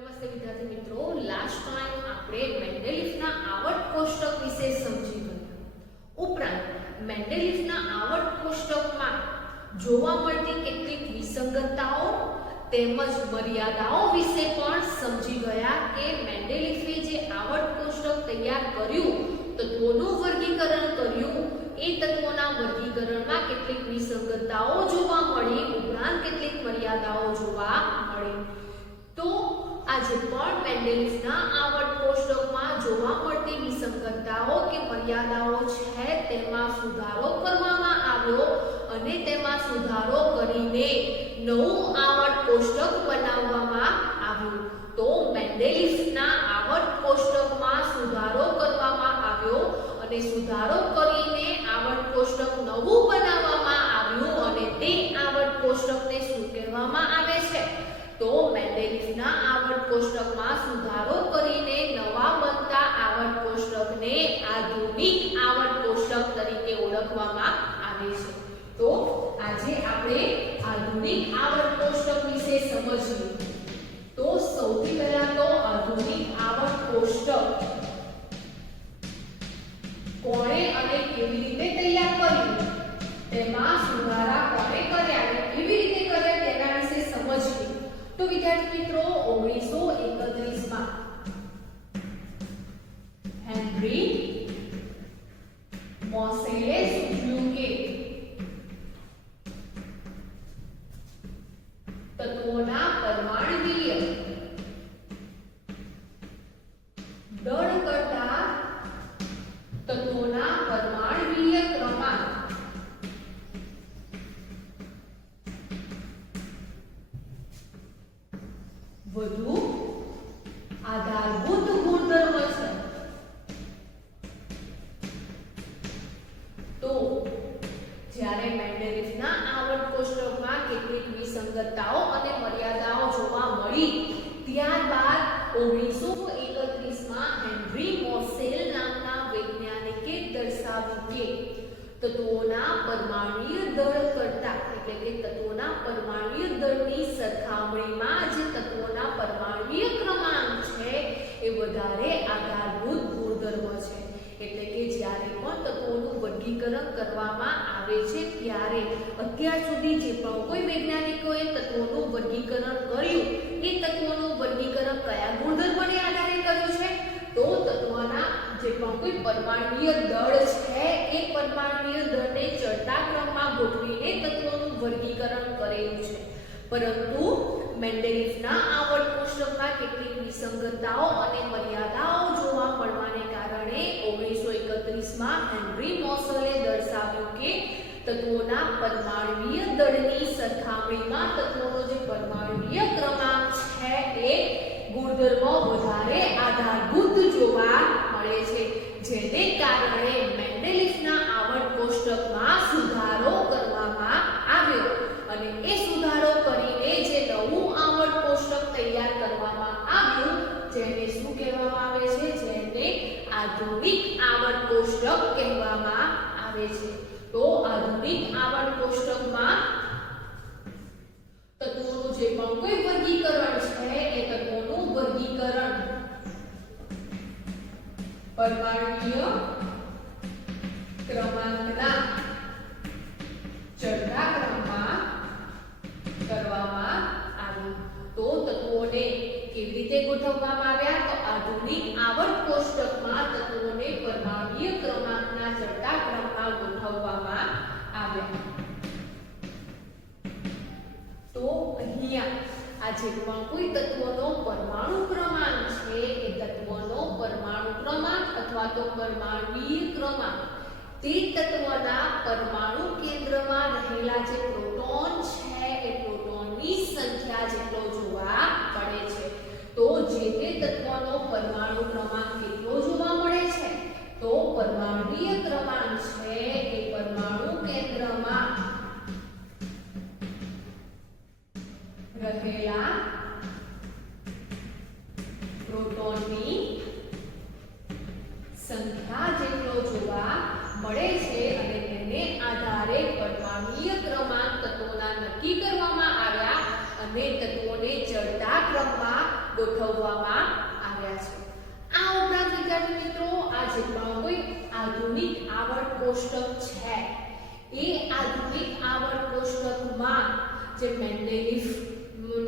નમસ્તે વિદ્યાર્થી મિત્રો, લાસ્ટ ટાઈમ આપણે મેન્ડેલિફના આવર્ત કોષ્ટક વિશે સમજી ગયા. ઉપરાંત મેન્ડેલિફના આવર્ત કોષ્ટકમાં જોવા મળતી કેટલીક વિસંગતતાઓ તેમજ મર્યાદાઓ વિશે પણ સમજી ગયા કે મેન્ડેલિફે જે આવર્ત કોષ્ટક તૈયાર કર્યું, તત્વોનું વર્ગીકરણ કર્યું, એ તત્વોના વર્ગીકરણમાં કેટલીક વિસંગતતાઓ જોવા મળી, ઉપરાંત કેટલીક મર્યાદાઓ જોવા મળી. તો આજે પણ મેન્ડેલિફના આવર્ત કોષ્ટકમાં જોવા મળતી વિસંગતતાઓ કે મર્યાદાઓ છે તેમાં સુધારો કરવામાં આવ્યો અને તેમાં સુધારો કરીને નવું આવર્ત કોષ્ટક બનાવવામાં આવ્યું. તો મેન્ડેલિફના આવર્ત કોષ્ટકમાં સુધારો કરવામાં આવ્યો અને સુધારો કરીને આવર્ત કોષ્ટક નવું બનાવવામાં આવ્યું અને તે આવર્ત કોષ્ટકને શું કહેવામાં આવે છે? તો મેન્ડેલિફના આવર્ત કોષ્ટકમાં સુધારો કરીને નવા બનતા આવર્ત કોષ્ટકને આધુનિક આવર્ત કોષ્ટક તરીકે ઓળખવામાં આવે છે. તો આજે આપણે આધુનિક આવર્ત કોષ્ટક વિશે સમજીએ. તો સૌથી પહેલા તો આધુનિક આવર્ત કોષ્ટક કોણે અને કેવી રીતે તૈયાર કર્યું, તેમાં સુધારા કોણે કર્યા અને કેવી રીતે કર્યા તેના વિશે સમજીએ. તો વિદ્યાર્થી મિત્રો, 1931 માં હેનરી મોસેલે સૂચવ્યું કે તત્વોના પરમાણુકીય દળ કરતા તત્વોના પરમાણુકીય ક્રમાંક વધુ આધારભૂત ગુણધર્મ છે. તો જ્યારે મેન્ડેલિફના આવર્ત કોષ્ટકમાં કેટલીક વિસંગતતાઓ અને મર્યાદાઓ જોવા મળી, ત્યારબાદ 1931 માં હેનરી મોસેલ નામના વૈજ્ઞાનિકે દર્શાવ્યું કે તત્વોના પરમાણુકીય દળ કરતા એટલે કે તત્વોના પરમાણુકીય દળની સરખામણીમાં જે તત્વોના પરમાણુકીય ક્રમાંક છે એ વધારે આધારભૂત ગુણધર્મ છે. એટલે કે જ્યારે પણ તત્વોનું વર્ગીકરણ કરવામાં આવે છે ત્યારે અત્યાર સુધી જે પણ કોઈ વૈજ્ઞાનિકોએ તત્વોનું વર્ગીકરણ કર્યું, એ તત્વોનું વર્ગીકરણ કયા ગુણધર્મને આધારે કર્યું છે? તો તત્વોના જે પણ કોઈ પરમાણુકીય દળ છે એ પરમાણુકીય દળને ચડતા ક્રમમાં ગોઠવીને તત્વોનું વર્ગીકરણ કરેલું છે. પરંતુ મેન્ડેલિફના આવર્ત કોષ્ટકમાં કેટલીક વિસંગતતાઓ અને મર્યાદાઓ જોવા મળવાને કારણે 1931 માં હેનરી મોસેલે દર્શાવ્યું કે તત્વોના પરમાણુકીય દળની સરખામણીમાં તત્વોનો જે પરમાણુકીય ક્રમાંક છે એ ગુણધર્મો વધારે આધારભૂત જોવા મળે છે, જેને કારણે મેન્ડેલિફના આવર્ત કોષ્ટકમાં સુધારો કરવામાં આવ્યો અને એ સુધારો કરીને જે નવું આવર્ત કોષ્ટક તૈયાર કરવામાં આવ્યું, જેને શું કહેવામાં આવે છે? જેને આધુનિક આવર્ત કોષ્ટક કહેવામાં આવે છે. તો આધુનિક આવર્ત કોષ્ટકમાં તત્વોનું જે પણ કોઈ વર્ગીકરણ છે એ તત્વોનું વર્ગીકરણ પરમાણુકીય ક્રમાંકના ચડતા ક્રમમાં કરવામાં આવ્યું. તો તત્વોને કેવી રીતે ગોઠવવામાં આવ્યા? તો આધુનિક આવર્ત કોષ્ટકમાં તત્વોને પરમાણુકીય ક્રમાંકના ચડતા ક્રમમાં ગોઠવવામાં આવ્યા. તો અહીંયા આ જે પણ કોઈ તત્વોનો પરમાણુ ક્રમાંક છે એ તત્વોનો પરમાણુ ક્રમાંક અથવા તો પરમાણુકીય ક્રમાંક તે તત્વના પરમાણુ કેન્દ્રમાં રહેલા જે પ્રોટોન છે એ પ્રોટોનની સંખ્યા જેટલો જોવા મળે છે. તો જે તે તત્વનો પરમાણુ ક્રમાંક કેટલો જોવા મળે છે? તો પરમાણુકીય ક્રમાંક છે એ પરમાણુ કેન્દ્રમાં રહેલા પ્રોટોનની સંખ્યા જેટલો જોવા મળે છે અને તેને આધારે પરમાણુકીય ક્રમાંક તત્વોના નક્કી કરવામાં આવ્યા અને તત્વોને ચડતા ક્રમમાં ગોઠવવામાં આવ્યા છે। આ ઉપરાંત વિદ્યાર્થી મિત્રો આ જે પણ કોઈ આધુનિક આવર્ત કોષ્ટક છે એ આધુનિક આવર્ત કોષ્ટકમાં જે મેન્ડેલિફ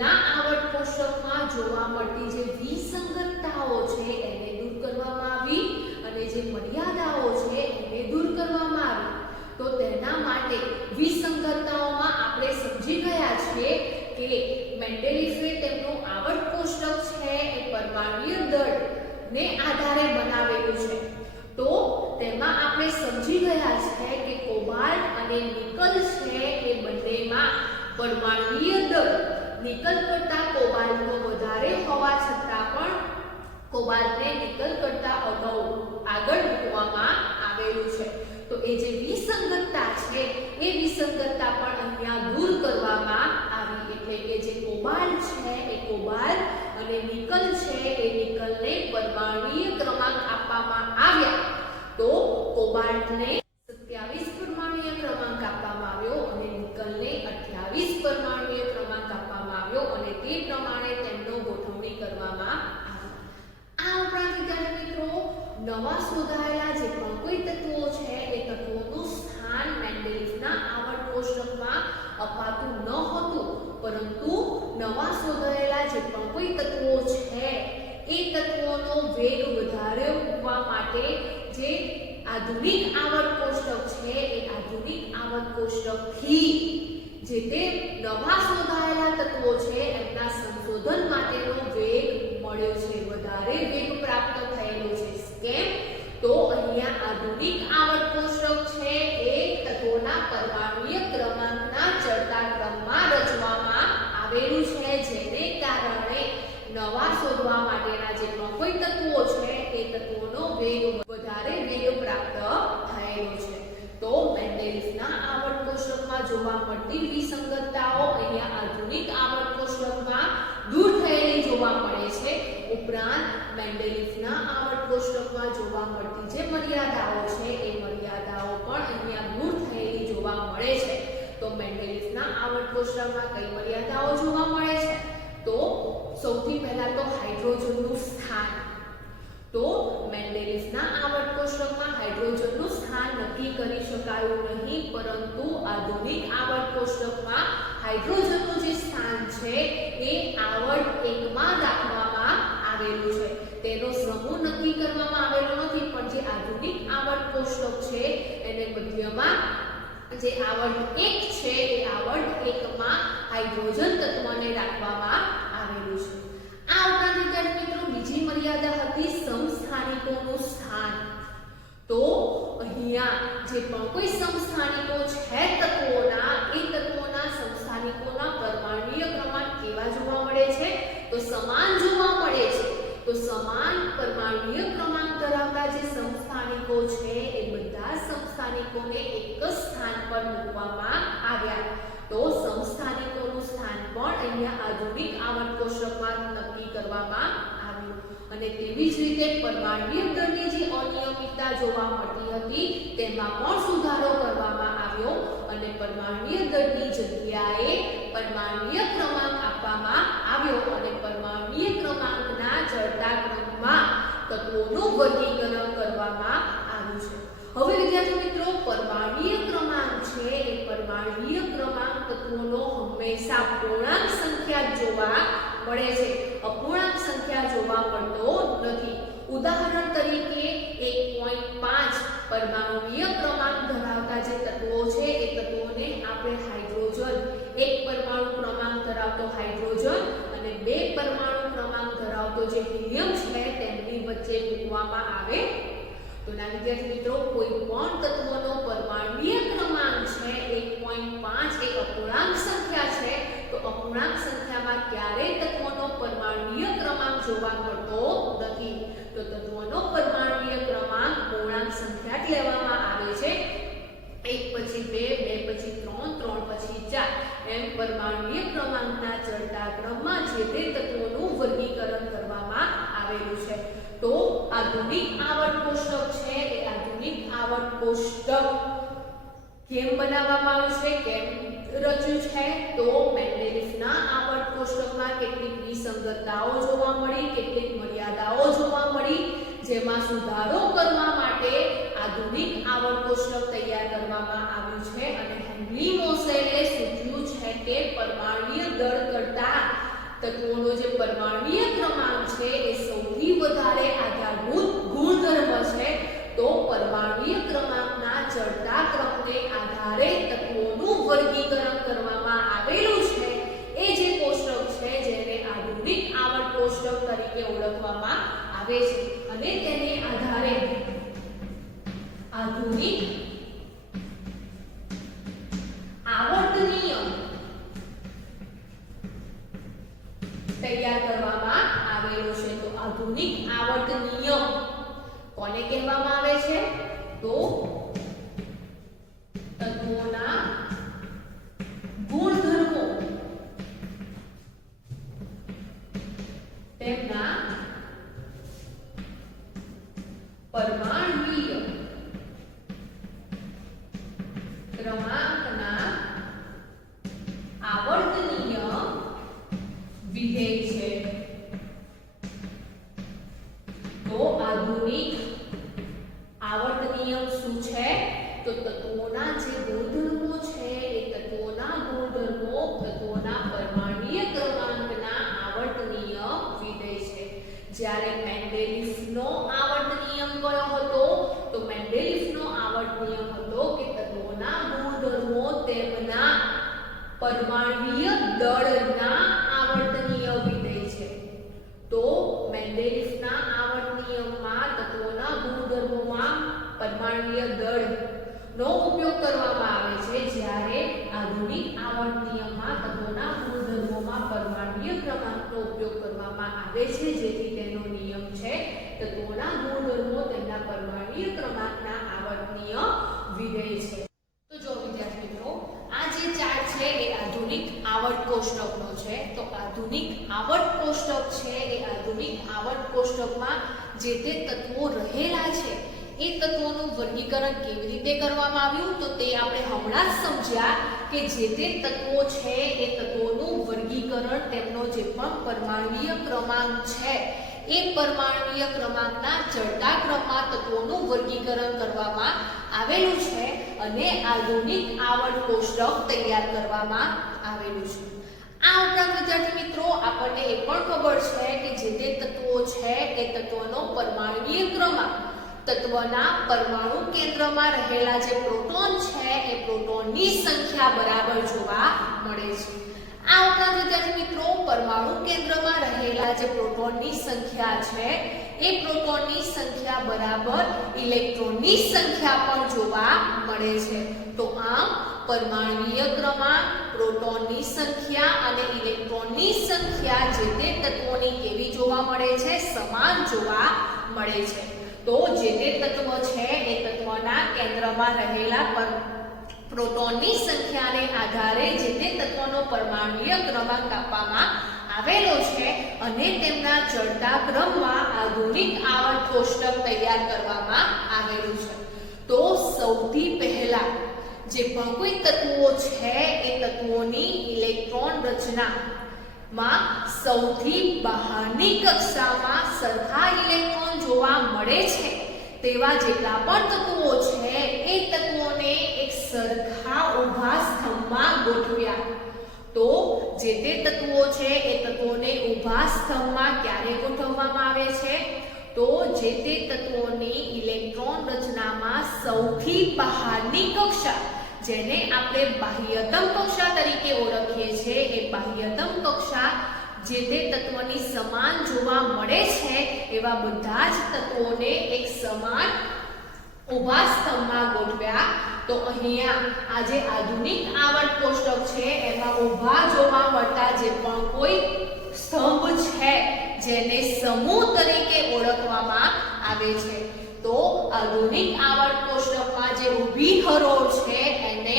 ના આવર્ત કોષ્ટકમાં જોવા મળતી જે વિસંગતતાઓ છે એને દૂર કરવામાં આવી અને જે મર્યાદાઓ છે એને દૂર કરવામાં આવી। તો તેના માટે વિસંગતતાઓમાં આપણે સમજી ગયા છીએ કે મેન્ડેલિફે તેમનું આવર્ત કોષ્ટક છે એ પરમાણુય દળને આધારે બનાવેલું છે। તો તેમાં આપણે સમજી ગયા છે કે કોબાલ્ટ અને નિકલ છે એ બંનેમાં પરમાણુય દળ નિકલ કરતા કોબાલ્ટનો વધારે હોવા છતાં પણ કોબાલ્ટને નિકલ કરતા આગળ મૂકવામાં આવેલું છે। તો એ જે વિસંગતતા છે એ વિસંગતતા પણ અહીંયા દૂર કરવામાં આવી, એટલે કે જે કોબાલ્ટ છે એ કોબાલ્ટ અને નિકલ છે એ નિકલને પરમાણુય ક્રમાંક આપવામાં આવ્યા। તો કોબાલ્ટને 27 પરમાણુય ક્રમાંક આપવામાં આવ્યો અને નિકલને 28 પરમાણુય ક્રમાંક આપવામાં આવ્યો અને તે પ્રમાણે તેમનો ગોઠવણી કરવામાં આવી। આ ઉપરાંત વિદ્યાર્થી મિત્રો નવા શોધાયેલા જે પણ કોઈ તત્વો છે એ તત્વોનું સ્થાન મેન્ડેલિફના આવર્ત કોષ્ટકમાં અપાતું ન હતું, પરંતુ નવા શોધાયેલા જે પણ કોઈ તત્વો છે એ તત્વોનો વેગ વધારવા માટે જે આધુનિક આવર્ત કોષ્ટક છે એ આધુનિક આવર્ત કોષ્ટકથી જે તે નવા શોધાયેલા તત્વો છે એમના સંશોધન માટેનો વેગ મળ્યો છે, વધારે વેગ પ્રાપ્ત થયેલો છે। કેમ? તો અહીંયા આધુનિક આવર્ત કોષ્ટક છે એ તત્વોના પરમાણુય ક્રમાંકના ચડતા ક્રમમાં રચવામાં આવેલું છે, જેને કારણે નવા શોધવા માટેના જે પણ કોઈ તત્વો છે એ તત્વોનો વેગ વધારે વેગ પ્રાપ્ત થયેલો છે। તો મેન્ડેલિફના આવર્ત કોષ્ટકમાં જોવા મળતી વિસંગતતાઓ અહીંયા આધુનિક આવર્ત કોષ્ટકમાં દૂર થયેલી જોવા મળે છે। ઉપરાંત મેન્ડેલિફના આવર્ત કોષ્ટકમાં જોવા મળતી જે મર્યાદાઓ છે એ મર્યાદાઓ પણ અહીંયા દૂર થયેલી જોવા મળે છે। તો મેન્ડેલિફના આવર્ત કોષ્ટકમાં કઈ મર્યાદાઓ જોવા મળે છે? તો સૌથી પહેલા તો હાઇડ્રોજનનું સ્થાન। તો મેન્ડેલિફના આવર્ત કોષ્ટકમાં હાઇડ્રોજનનું સ્થાન નક્કી કરી શકાયું નહીં, પરંતુ આધુનિક આવર્ત કોષ્ટકમાં હાઇડ્રોજનનું જે સ્થાન છે એ આવર્ત 1 માં રાખવામાં આવેલું છે। તેનો સમૂહ નક્કી કરવામાં આવેલો નથી, પણ જે આધુનિક આવર્ત કોષ્ટક છે એને મધ્યમાં જે આવર્ત 1 છે એ આવર્ત 1 માં હાઇડ્રોજન તત્વને રાખવામાં આવેલું છે। આ ઉપરાંત વિદ્યાર્થી મિત્રો બીજી મર્યાદા હતી સમસ્થાનિકોનું સ્થાન। તો અહીંયા જે પણ કોઈ સમસ્થાનિકો છે તત્વોના એ તત્વોના સમસ્થાનિકોના પરમાણુય ક્રમાંક કેવા જોવા મળે છે? તો સમાન જોવા મળે છે। તો સમાન પરમાણુય ક્રમાંક ધરાવતા જે સમસ્થાનિકો છે એ બધા સમસ્થાનિકોને એક જ સ્થાન પર મૂકવામાં આવ્યા। તો સમસ્થાનિકોનું સ્થાન પણ અહીંયા આધુનિક આવર્ત કોષ્ટકમાં નક્કી કરવામાં આવ્યું અને તેવી જ રીતે પરમાણુય દળની જે અનિયમિતતા જોવા મળતી હતી તેમાં પણ સુધારો કરવામાં આવ્યો અને પરમાણુય દળની જગ્યાએ પરમાણુય ક્રમાંક આપવામાં આવ્યો અને પરમાણુય ક્રમાંકના ચડતા ક્રમમાં તત્વોનું વર્ગીકરણ કરવામાં આવ્યું છે। હવે વિદ્યાર્થી મિત્રો પરમાણુય ક્રમાંક છે એ પરમાણુય ક્રમાંક તત્વોનો હંમેશા પૂર્ણાંક સંખ્યા જોવા મળે છે, અપૂર્ણાંક સંખ્યા જોવા મળતો નથી। ઉદાહરણ તરીકે 1.5 પરમાણુય ક્રમાંક ધરાવતા જે તત્વો છે એ તત્વોને આપણે હાઇડ્રોજન, 1 પરમાણુ ક્રમાંક ધરાવતો હાઇડ્રોજન અને 2 પરમાણુ ક્રમાંક ધરાવતો જે હિલિયમ છે તેમની વચ્ચે મૂકવામાં આવે તો ના વિદ્યાર્થી મિત્રો કોઈ પણ તત્વનો પરમાણુય ક્રમાંક છે 1.5 એક અપૂર્ણાંક સંખ્યા છે, તો અપૂર્ણાંક સંખ્યામાં ક્યારેય તત્વનો પરમાણુય ક્રમાંક જોવા મળતો નથી। તો તત્વનો પરમાણુય ક્રમાંક પૂર્ણાંક સંખ્યા જ લેવામાં આવે છે। 1 પછી 2, 2 પછી 3, 3 પછી 4 એમ પરમાણુય ક્રમાંકના ચડતા ક્રમમાં જે તે તત્વોનું વર્ગીકરણ કરવામાં આવેલું છે। તો આધુનિક આવર્ત કોષ્ટક છે એ આધુનિક આવર્ત કોષ્ટક કેમ બનાવવામાં આવ્યું છે? કેમ રચ્યું છે? તો મેન્ડેલિફના આવર્ત કોષ્ટકમાં કેટલીક વિસંગતતાઓ જોવા મળી, કેટલીક મર્યાદાઓ જોવા મળી, જેમાં સુધારો કરવા માટે આધુનિક આવર્ત કોષ્ટક તૈયાર કરવામાં આવ્યું છે. અને હેનરી મોસેલે સૂચવ્યું છે કે પરમાણ્વીય દળ કરતા તત્વોનો જે પરમાણ્વીય ક્રમાંક છે એ સૌથી વધારે આધારભૂત ગુણધર્મ છે. તો પરમાણ્વીય ક્રમાંકના ચડતા ક્રમને આધારે તત્વોનું વર્ગીકરણ કરવામાં આવેલું છે. એ જે કોષ્ટક છે જેને આધુનિક આવર્ત કોષ્ટક તરીકે ઓળખવામાં આવે છે. અને તેને આધારે આધુનિક આવર્ત નિયમ તૈયાર કરવામાં આવેલો છે. તો આધુનિક આવર્ત નિયમ કોને કહેવામાં આવે છે? તો તત્વોના ગુણધર્મો તેમના પરમાણ્વીય ક્રમાંકના આવર્ત નિયમ વિધેય છે. તો આધુનિક આવર્ત નિયમ શું છે? તો તત્વોના જે ગુણધર્મો છે એ તત્વોના પરમાણ્વીય ક્રમાંકના આવર્ત નિયમ વિધેય છે. જ્યારે મેન્ડેલિફનો આવર્ત નિયમ કયો હતો? તો મેન્ડેલિફનો આવર્ત નિયમ હતો કે તત્વોના ગુણધર્મો તેમના પરમાણ્વીય દળના આવર્ત નિયમ વિધેય છે. તો મેન્ડેલિફના આવર્ત નિયમમાં તત્વોના ગુણધર્મોમાં પરમાણ્વીય દળનો ઉપયોગ કરવામાં આવે છે, જ્યારે આધુનિક આવર્ત નિયમમાં તત્વોના ગુણધર્મોમાં પરમાણ્વીય ક્રમાંકનો ઉપયોગ કરવામાં આવે છે, જેથી તેનો નિયમ છે તત્વોના ગુણધર્મો તેમના પરમાણ્વીય ક્રમાંકના આવર્ત નિયમ વિધેય છે. તો જો વિદ્યાર્થી મિત્રો, આ જે ચાર્ટ છે એ આધુનિક આવર્ત કોષ્ટકનો છે. તો આધુનિક આવર્ત કોષ્ટક છે એ આધુનિક આવર્ત કોષ્ટકમાં જે તે તત્વો રહેલા છે એ તત્વોનું વર્ગીકરણ કેવી રીતે કરવામાં આવ્યું? તો તે આપણે હમણાં જ સમજ્યા કે જે તે તત્વો છે એ તત્વોનું વર્ગીકરણ તેમનો જે પણ પરમાણ્વીય ક્રમાંક છે એ પરમાણ્વીય ક્રમાંકના ચડતા ક્રમમાં તત્વોનું વર્ગીકરણ કરવામાં આવેલું છે અને આધુનિક આવર્ત કોષ્ટક તૈયાર કરવામાં આવેલું છે. આ ઉપરાંત વિદ્યાર્થી મિત્રો, આપણને એ પણ ખબર છે કે જે તે તત્વો છે એ તત્વોનો પરમાણ્વીય ક્રમાંક તત્વના પરમાણુ કેન્દ્રમાં રહેલા જે પ્રોટોન છે એ પ્રોટોનની સંખ્યા બરાબર જોવા મળે છે. આ ઉપરાંત વિદ્યાર્થી મિત્રો, પરમાણુ કેન્દ્રમાં રહેલા જે પ્રોટોનની સંખ્યા છે એ પ્રોટોનની સંખ્યા બરાબર ઇલેક્ટ્રોનની સંખ્યા પણ જોવા મળે છે. તો આમ પરમાણ્વીય ક્રમાંક, પ્રોટોનની સંખ્યા અને ઇલેક્ટ્રોનની સંખ્યા જે તે તત્વોની કેવી જોવા મળે છે? સમાન જોવા મળે છે. તો જે તે તત્વ છે એ તત્વના કેન્દ્રમાં રહેલા પ્રોટોનની સંખ્યાને આધારે જે તે તત્વનો પરમાણ્વીય ક્રમાંક આપવામાં આવેલો છે અને તેમના ચડતા ક્રમમાં આધુનિક આવર્ત કોષ્ટક તૈયાર કરવામાં આવેલું છે. તો સૌથી પહેલા જે પણ કોઈ તત્વો છે એ તત્વોની ઇલેક્ટ્રોન રચનામાં સૌથી બહારની કક્ષામાં સરખા ઇલેક્ટ્રોન જોવા મળે છે તેવા જેટલા પણ તત્વો છે એ તત્વોને એક સરખા ઊભા સ્તંભમાં ગોઠવ્યા. તો જે તે તત્વો છે એ તત્વોને ઊભા સ્તંભમાં ક્યારે ગોઠવવામાં આવે છે? તો જે તે તત્વોની ઇલેક્ટ્રોન રચનામાં સૌથી બહારની કક્ષા, જેને આપણે બાહ્યતમ કક્ષા તરીકે ઓળખીએ છીએ, એ બાહ્યતમ કક્ષા જે તે તત્વની સમાન જોવા મળે છે એવા બધા જ તત્વોને એક સમાન ઊભા સ્તંભમાં ગોઠવ્યા. તો અહીંયા આ જે આધુનિક આવર્ત કોષ્ટક છે એમાં ઊભા જોવા મળતા જે પણ કોઈ સ્તંભ છે જેને સમૂહ તરીકે ઓળખવામાં આવે છે. તો આધુનિક આવર્ત કોષ્ટકમાં જે ઊભી હરોળ છે એને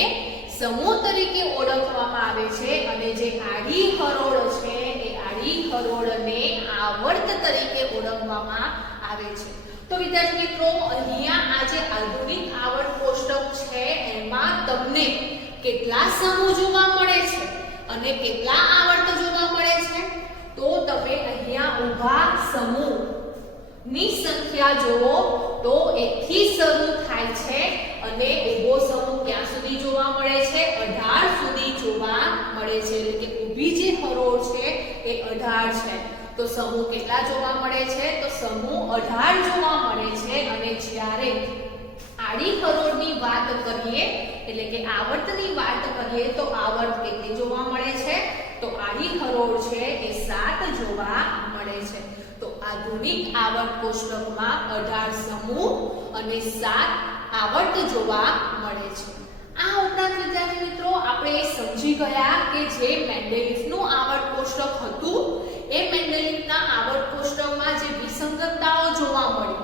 સમૂહ તરીકે ઓળખવામાં આવે છે અને જે આડી હરોળ છે એ આડી હરોળને આવર્ત તરીકે ઓળખવામાં આવે છે. તો વિદ્યાર્થી મિત્રો, અહીંયા આ જે આધુનિક આવર્ત કોષ્ટક છે એમાં તમને કેટલા સમૂહ જોવા મળે છે અને કેટલા આવર્ત જોવા મળે છે, તો તમે અહીંયા ઊભા સમૂહ ની સંખ્યા જોવો તો 1 થી શરૂ થાય છે અને ઊભો સમૂહ ક્યાં સુધી જોવા મળે છે? 18 સુધી જોવા મળે છે. એટલે કે ઊભી જે હરોળ છે એ 18 છે. તો સમૂહ કેટલા જોવા મળે છે? તો સમૂહ 18 જોવા મળે છે. અને જ્યારે આડી હરોળની વાત કરીએ એટલે કે આવર્તની વાત કરીએ તો આવર્ત કેટલી જોવા મળે છે? તો આડી હરોળ છે એ 7 જોવા મળે છે. તો આધુનિક આવર્ત કોષ્ટકમાં 18 સમૂહ અને 7 આવર્ત જોવા મળે છે. આ ઉપરાંત વિદ્યાર્થી મિત્રો આપણે સમજી ગયા કે જે મેન્ડેલિફનું આવર્ત કોષ્ટક હતું એ મેન્ડેલિફના આવર્ત કોષ્ટકમાં જે વિસંગતતાઓ જોવા મળી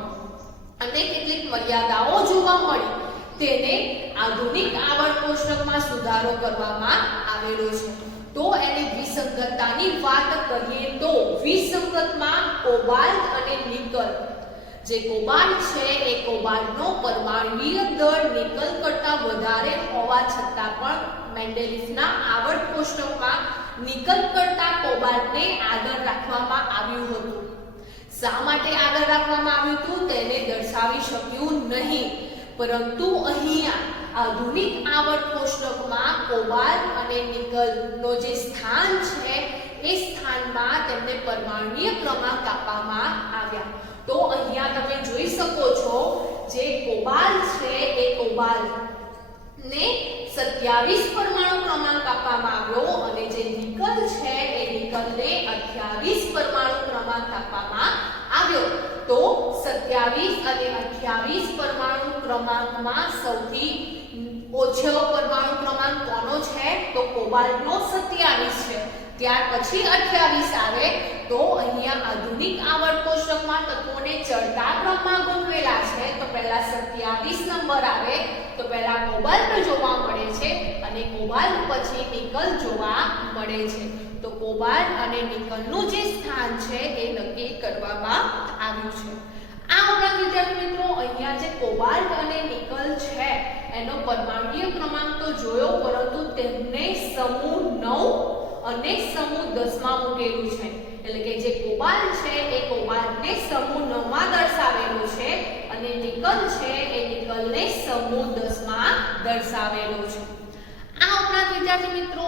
અને કેટલીક મર્યાદાઓ જોવા મળી તેને આધુનિક આવર્ત કોષ્ટકમાં સુધારો કરવામાં આવેલો છે. તો એની વિસંગતતાની વાત કરીએ તો વિસંગતમાં કોબાલ્ટ અને નિકલ, જે કોબાલ્ટ છે એ કોબાલ્ટનો પરમાણ્વીય દળ નિકલ કરતા વધારે હોવા છતાં પણ મેન્ડેલિફના આવર્ત કોષ્ટકમાં નિકલ કરતા કોબાલ્ટને આગળ રાખવામાં આવ્યું હતું. શા માટે આગળ રાખવામાં આવ્યું હતું તેને દર્શાવી શક્યું નહીં, પરંતુ અહીંયા આધુનિક આવર્ત કોષ્ટકમાં કોબાલ્ટ અને નિકલનો જે સ્થાન છે એ સ્થાનમાં તેમને પરમાણ્વીય ક્રમાંક આપવામાં આવ્યા. તો અહીંયા તમે જોઈ શકો છો જે કોબાલ્ટ છે એ કોબાલ્ટ ને 27 પરમાણુ ક્રમાંક આપવામાં આવ્યો અને જે નિકલ છે એ નિકલને 28 પરમાણુ ક્રમાંક આપવામાં આવ્યો. તો 27 અને 28 પરમાણુ ક્રમાંકમાં સૌથી ઓછો પરમાણુ ક્રમાંક કોનો છે? તો કોબાલ્ટનો 27 છે. ત્યાર પછી 28 આવે. તો અહીંયા આધુનિક આવર્ત કોષ્ટકમાં તત્વોને ચડતા ક્રમમાં ગોઠવેલા છે. તો પહેલા 27 નંબર આવે તો પહેલા કોબાલ્ટ જોવા મળે છે અને કોબાલ્ટ પછી નિકલ જોવા મળે છે. તો કોબાલ્ટ અને નિકલનું જે સ્થાન છે એ નક્કી કરવામાં આવ્યું છે. આ ઉપરાંત વિદ્યાર્થી મિત્રો અહીંયા જે કોબાલ્ટ અને નિકલ છે એનો પરમાણ્વીય ક્રમાંક તો જોયો, પરંતુ તેમને સમૂહ 9 અને સમૂહ 10 માં મૂકેલું છે. એટલે કે જે કોબાલ્ટ છે એ કોબાલ્ટને સમૂહ 9 માં દર્શાવેલો છે અને નિકલ છે એ નિકલને સમૂહ 10 માં દર્શાવેલો છે. આ ઉપરાંત વિદ્યાર્થી મિત્રો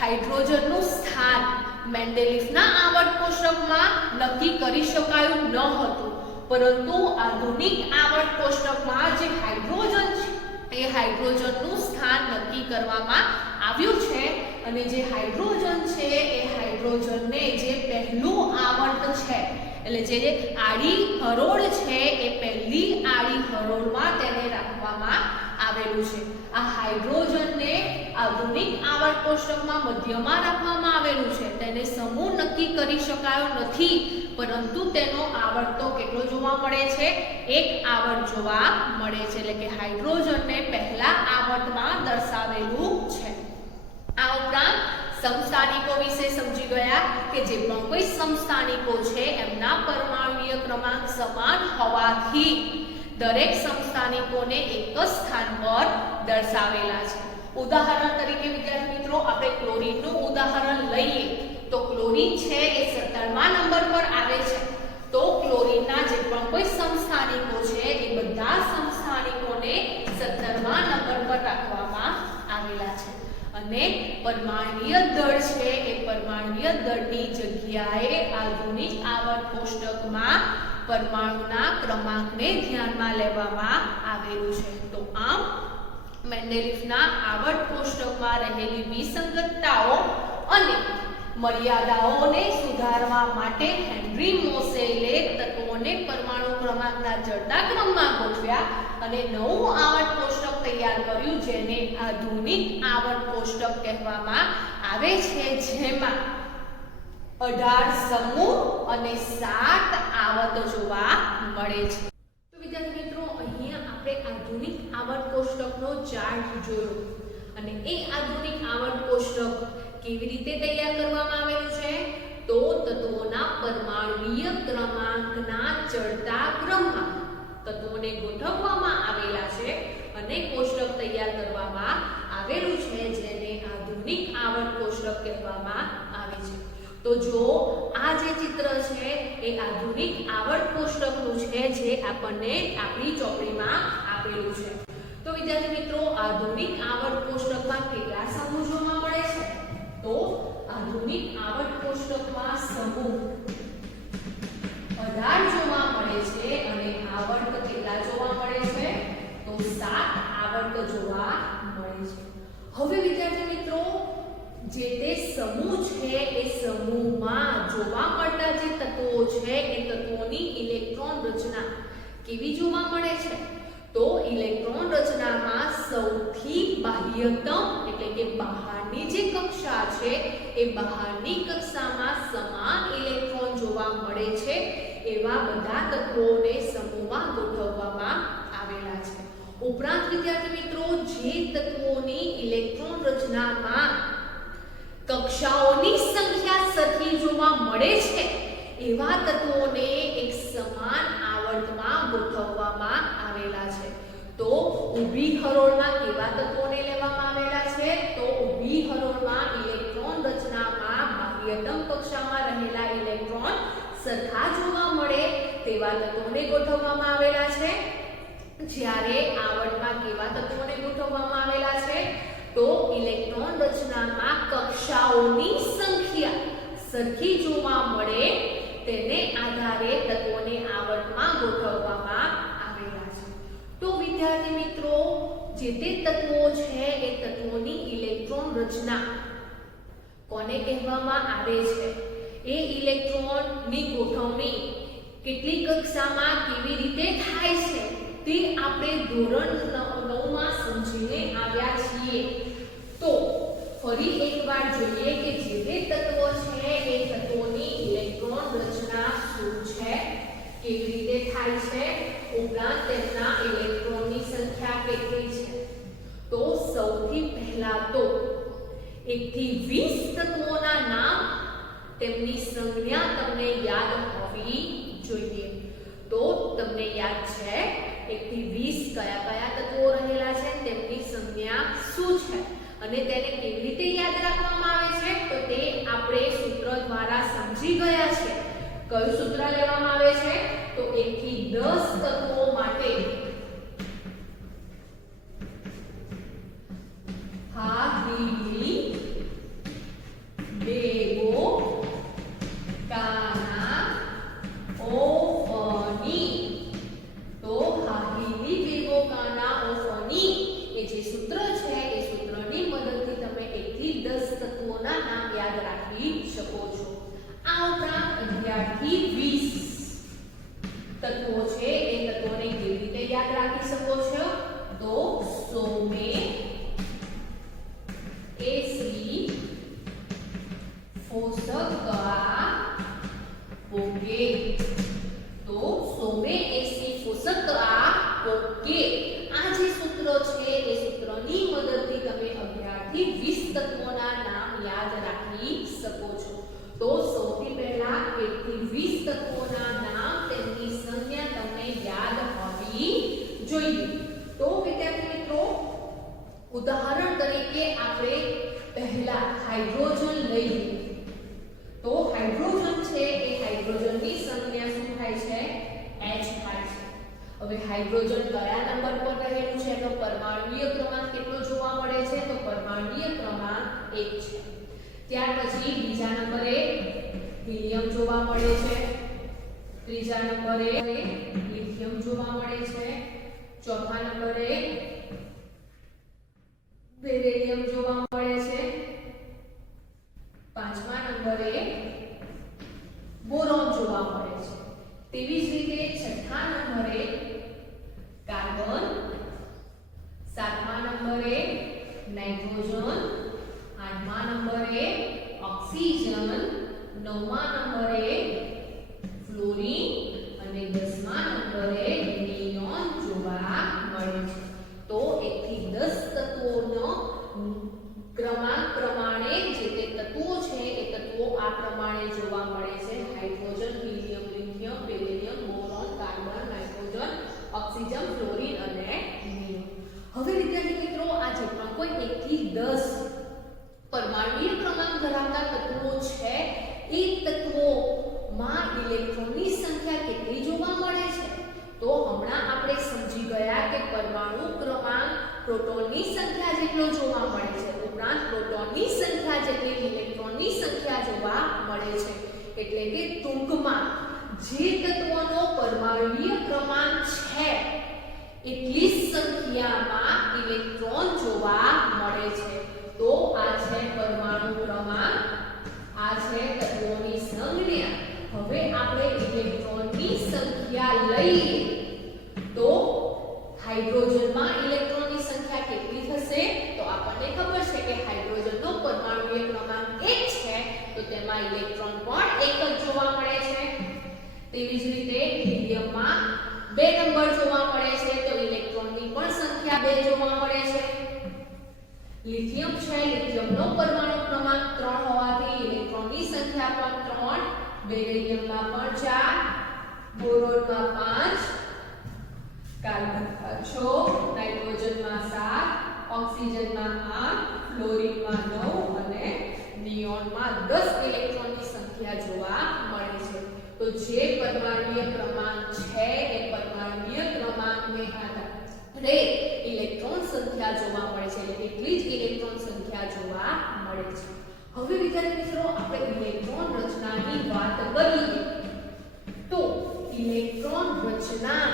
હાઇડ્રોજનનું સ્થાન મેન્ડેલિફના આવર્ત કોષ્ટકમાં નક્કી કરી શકાયું ન હતું, પરંતુ આધુનિક આવર્ત કોષ્ટકમાં જે હાઇડ્રોજન છે એ હાઇડ્રોજનનું સ્થાન નક્કી કરવામાં આવ્યું છે. અને જે હાઇડ્રોજન છે એ હાઇડ્રોજનને જે પહેલું આવર્ત છે એટલે જે આડી હરોળ છે એ પહેલી આડી હરોળમાં તેને રાખવામાં આવેલું છે. આ હાઇડ્રોજનને આધુનિક આવર્ત કોષ્ટકમાં મધ્યમાં રાખવામાં આવેલું છે. તેને સમૂહ નક્કી કરી શકાયો નથી, પરંતુ તેનો આવર્ત તો કેટલો જોવા મળે છે? એક આવર્ત જોવા મળે છે. એટલે કે હાઇડ્રોજનને પહેલા આવર્તમાં દર્શાવેલું છે. આ ઉપરાંત સમસ્થાનિકો વિશે સમજી ગયા કે જે પણ કોઈ સમસ્થાનિકો છે એમના પરમાણ્વીય ક્રમાંક સમાન હોવાથી દરેક સમસ્થાનિકોને એક જ સ્થાન પર દર્શાવેલા છે. ઉદાહરણ તરીકે વિદ્યાર્થી મિત્રો આપણે ક્લોરીનનું ઉદાહરણ લઈએ તો ક્લોરીન છે એ 17મા નંબર પર આવે છે. તો ક્લોરીનના જે પણ કોઈ સમસ્થાનિકો છે એ બધા સમસ્થાનિકોને 17મા નંબર પર રાખવામાં આવેલા છે. અને પરમાણ્વીય દળ છે એ પરમાણ્વીય દળની જગ્યાએ આધુનિક આવર્ત કોષ્ટકમાં પરમાણુના ક્રમાંકને ધ્યાનમાં લેવામાં આવેલું છે. તો આમ મેન્ડેલિફના આવર્ત કોષ્ટકમાં રહેલી વિસંગતતાઓ અને મર્યાદાઓને સુધારવા માટે હેનરી મોસેલે તત્વોને પરમાણુ ક્રમાંકના ચડતા ક્રમમાં ગોઠવ્યા અને નવું આવર્ત કોષ્ટક તૈયાર કર્યું, જેને આધુનિક આવર્ત કોષ્ટક કહેવામાં આવે છે, જેમાં 18 સમૂહ અને 7 આવર્ત જોવા મળે છે. તો વિદ્યાર્થી મિત્રો અહીંયા આપણે આધુનિક આવર્ત કોષ્ટકનો ચાર્ટ જોયો અને એ આધુનિક આવર્ત કોષ્ટક કેવી રીતે તૈયાર કરવામાં આવેલું છે? તો તત્વોના પરમાણ્વીય ક્રમાંકના ચડતા ક્રમમાં તત્વોને ગોઠવવામાં આવેલા છે અને કોષ્ટક તૈયાર કરવામાં આવેલું છે, કહેવામાં આવે છે. તો જો આ જે ચિત્ર છે એ આધુનિક આવર્ત કોષ્ટકનું છે, જે આપણને આપણી ચોપડીમાં આપેલું છે. તો વિદ્યાર્થી મિત્રો, આધુનિક આવર્ત કોષ્ટકમાં કેટલા સમૂહ જોવા મળે છે? તો આધુનિક આવર્ત કોષ્ટકમાં સમૂહ 18 જોવા મળે છે અને આવર્ત કેટલા જોવા મળે છે? તો 7 આવર્ત જોવા મળે છે. હવે વિદ્યાર્થી મિત્રો, જે તે સમૂહ છે એ સમૂહમાં જોવા મળતા જે તત્વો છે એ તત્વોની ઇલેક્ટ્રોન રચના કેવી જોવા મળે છે? તો ઇલેક્ટ્રોન રચનામાં સૌથી બાહ્યતમ એટલે કે બહારની જે કક્ષા છે એ બહારની કક્ષામાં સમાન ઇલેક્ટ્રોન જોવા મળે છે એવા બધા તત્વોને સમૂહમાં ગોઠવવામાં આવેલા છે. ઉપરાંત વિદ્યાર્થી મિત્રો, જે તત્વોની ઇલેક્ટ્રોન રચનામાં કક્ષાઓની સંખ્યા સરખી જોવા મળે છે એવા તત્વોને એક સમાન આવર્તમાં ગોઠવવામાં આવેલા છે. તો ઊભી હરોળમાં કેવા તત્વોને લેવામાં આવેલા છે? તો ઊભી હરોળમાં ઇલેક્ટ્રોન રચનામાં બાહ્યતમ કક્ષામાં રહેલા ઇલેક્ટ્રોન સરખા જોવા મળે તેવા તત્વોને ગોઠવવામાં આવેલા છે. જ્યારે આવર્તમાં કેવા તત્વોને ગોઠવવામાં આવેલા છે? તો ઇલેક્ટ્રોન રચનામાં કક્ષાઓની સંખ્યા સરખી જોવા મળે તેને આધારે તત્વોને આવર્તમાં ગોઠવવામાં આવેલા છે. તો વિદ્યાર્થી મિત્રો, જે તે તત્વો છે એ તત્વોની ઇલેક્ટ્રોન રચના કોને કહેવામાં આવે છે? એ ઇલેક્ટ્રોનની ગોઠવણી કેટલી કક્ષામાં કેવી રીતે થાય છે તે આપણે ધોરણ 9 માં સમજીને આવ્યા છીએ. તો ફરી એકવાર જોઈએ કે જે તે તત્વો છે એ તત્વોની ઇલેક્ટ્રોન રચના શું છે, કેવી રીતે થાય છે, ઉપરાંત તેમના ઇલેક્ટ્રોનની સંખ્યા કેટલી છે. તો સૌથી પહેલા તો 1 થી 20 તત્વોના નામ, તેમની સંજ્ઞા તમને યાદ હોવી જોઈએ. તો તમને યાદ છે 1 થી 20 કયા કયા તત્વો રહેલા છે, તેમની સંજ્ઞા શું છે અને તેને કેવી રીતે યાદ રાખવામાં આવે છે? તો તે આપણે સૂત્ર દ્વારા સમજી ગયા છે. કયું સૂત્ર લેવામાં આવે છે? તો 1 થી 10 તત્વો માટે હાહિલી બેગો કાના ઓફની. તો હાહિલી બેગો કાના ઓફની એ જે સૂત્ર છે એ સૂત્રની મદદથી તમે 1 થી 10 તત્વોના નામ યાદ રાખી શકો છો. આ ઉપરાંત 11 થી 20 તત્વો છે એ તત્વોને કેવી રીતે યાદ રાખી શકો છો? તો સોમે એસી ફોસકા પોકે. તો સોમે એસી ફોસકા પોકે આ જે સૂત્ર છે એ સૂત્રની મદદથી તમે 11 થી 20 તત્વોના નામ યાદ રાખી શકો છો. તો સૌથી પહેલા 1 થી 20 તત્વોના નામ, તેમની સંજ્ઞા તમને યાદ હોવી જોઈએ. તો વિદ્યાર્થી મિત્રો, ઉદાહરણ તરીકે આપણે પહેલા હાઇડ્રોજન લઈએ. તો હાઇડ્રોજન છે એ હાઇડ્રોજનની સંજ્ઞા શું થાય છે? H થાય છે. હવે હાઇડ્રોજન કયા નંબર પર રહેલું છે? તો પરમાણુય ક્રમાંક કેટલો જોવા મળે છે? તો પરમાણુય ક્રમાંક 1 છે. ત્યાર પછી બીજા નંબરે હિલિયમ જોવા મળે છે, ત્રીજા નંબરે લિથિયમ જોવા મળે છે, ચોથા નંબરે બેરિલિયમ જોવા મળે છે, પાંચમા નંબરે બોરોન જોવા મળે છે. તેવી જ રીતે છઠ્ઠા નંબરે કાર્બન, સાતમા નંબરે નાઇટ્રોજન, આઠમા નંબરે ઓક્સિજન, નવમા નંબરે ફ્લોરિન અને 10મા નંબરે નિયોન જોવા મળે છે. તો 1 થી 10 તત્વોનો ક્રમાંક પ્રમાણે જે તે તત્વો છે એ તત્વો આ પ્રમાણે જોવા મળે છે: hydrogen, helium, lithium, beryllium, boron, carbon, nitrogen, oxygen, fluorine અને નિયોન. હવે વિદ્યાર્થી મિત્રો, આ જે પણ કોઈ 1 થી 10 પરમાણુ પરમાણુય ક્રમાંક ધરાવતા તત્વો છે એ તત્વોમાં ઇલેક્ટ્રોનની સંખ્યા કેટલી જોવા મળે છે? તો હમણાં આપણે સમજી ગયા કે પરમાણુ ક્રમાંક પ્રોટોનની સંખ્યા જેટલો જોવા મળે છે, ઉપરાંત પ્રોટોનની સંખ્યા જેટલી ઇલેક્ટ્રોનની સંખ્યા જોવા મળે છે. એટલે કે ટૂંકમાં જે તત્વોનો પરમાણુય ક્રમાંક છે એટલી સંખ્યામાં ઇલેક્ટ્રોન જોવા મળે છે. તો આ છે પરમાણુ ક્રમાંક, આ છે તત્વોની સંખ્યા. હવે આપણે ઇલેક્ટ્રોનની સંખ્યા લઈએ તો હાઇડ્રોજનમાં ઇલેક્ટ્રોનની સંખ્યા કેટલી થશે? તો આપણને ખબર છે કે હાઇડ્રોજનનો પરમાણુય ક્રમાંક 1 છે, તો તેમાં ઇલેક્ટ્રોન પણ 1 જ જોવા મળે છે. તેવી જ રીતે હિલિયમમાં 2 નંબર જોવા મળે છે, તો ઇલેક્ટ્રોનની પણ સંખ્યા 2 જોવા મળે છે. લિથિયમ છે, લિથિયમનો પરમાણુ ક્રમાંક 3 હોવાથી ઇલેક્ટ્રોનની સંખ્યા પણ 3. બેરિલિયમમાં પણ 4, બોરોનમાં 5, કાર્બનમાં 6, નાઇટ્રોજનમાં 7, ઓક્સિજનમાં 8, ફ્લોરિનમાં 9 અને નિયોનમાં 10 ઇલેક્ટ્રોનની સંખ્યા જોવા મળે છે. તો જે પરમાણુય ક્રમાંક છે એ પરમાણુય ક્રમાંકને આધારે ઇલેક્ટ્રોન સંખ્યા જોવા મળે છે, એટલે એટલી જ ઇલેક્ટ્રોન સંખ્યા જોવા મળે છે. હવે વિદ્યાર્થી મિત્રો આપણે ઇલેક્ટ્રોન રચનાની વાત કરીએ તો ઇલેક્ટ્રોન રચના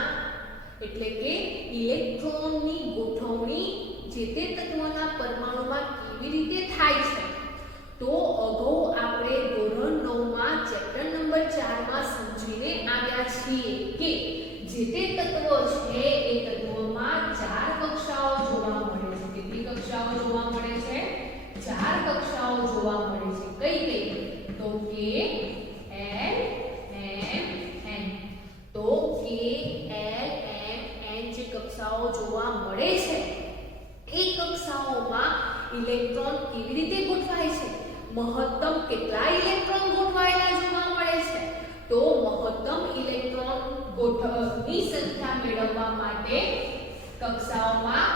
એટલે કે ઇલેક્ટ્રોનની ગોઠવણી જે તે તત્વના પરમાણુમાં કેવી રીતે થાય છે, તો અગાઉ આપણે ધોરણ 9 માં ચેપ્ટર નંબર 4 માં સમજીને આવ્યા છીએ કે જે તે તત્વો છે એ તત્વોમાં 4 કક્ષાઓ જોવા મળે છે. કેટલી કક્ષાઓ જોવા મળે છે? 4 કક્ષાઓ જોવા મળે છે. કઈ કઈ? તો કે L M N. તો કે L M N જે કક્ષાઓ જોવા મળે છે એ કક્ષાઓમાં ઇલેક્ટ્રોન કેવી રીતે ગોઠવાય છે? મહત્તમ કેટલા ઇલેક્ટ્રોન ગોઠવાયેલા જોવા મળે છે? તો મહત્તમ ઇલેક્ટ્રોન ગોઠવણી સંખ્યા મેળવવા માટે કક્ષાઓમાં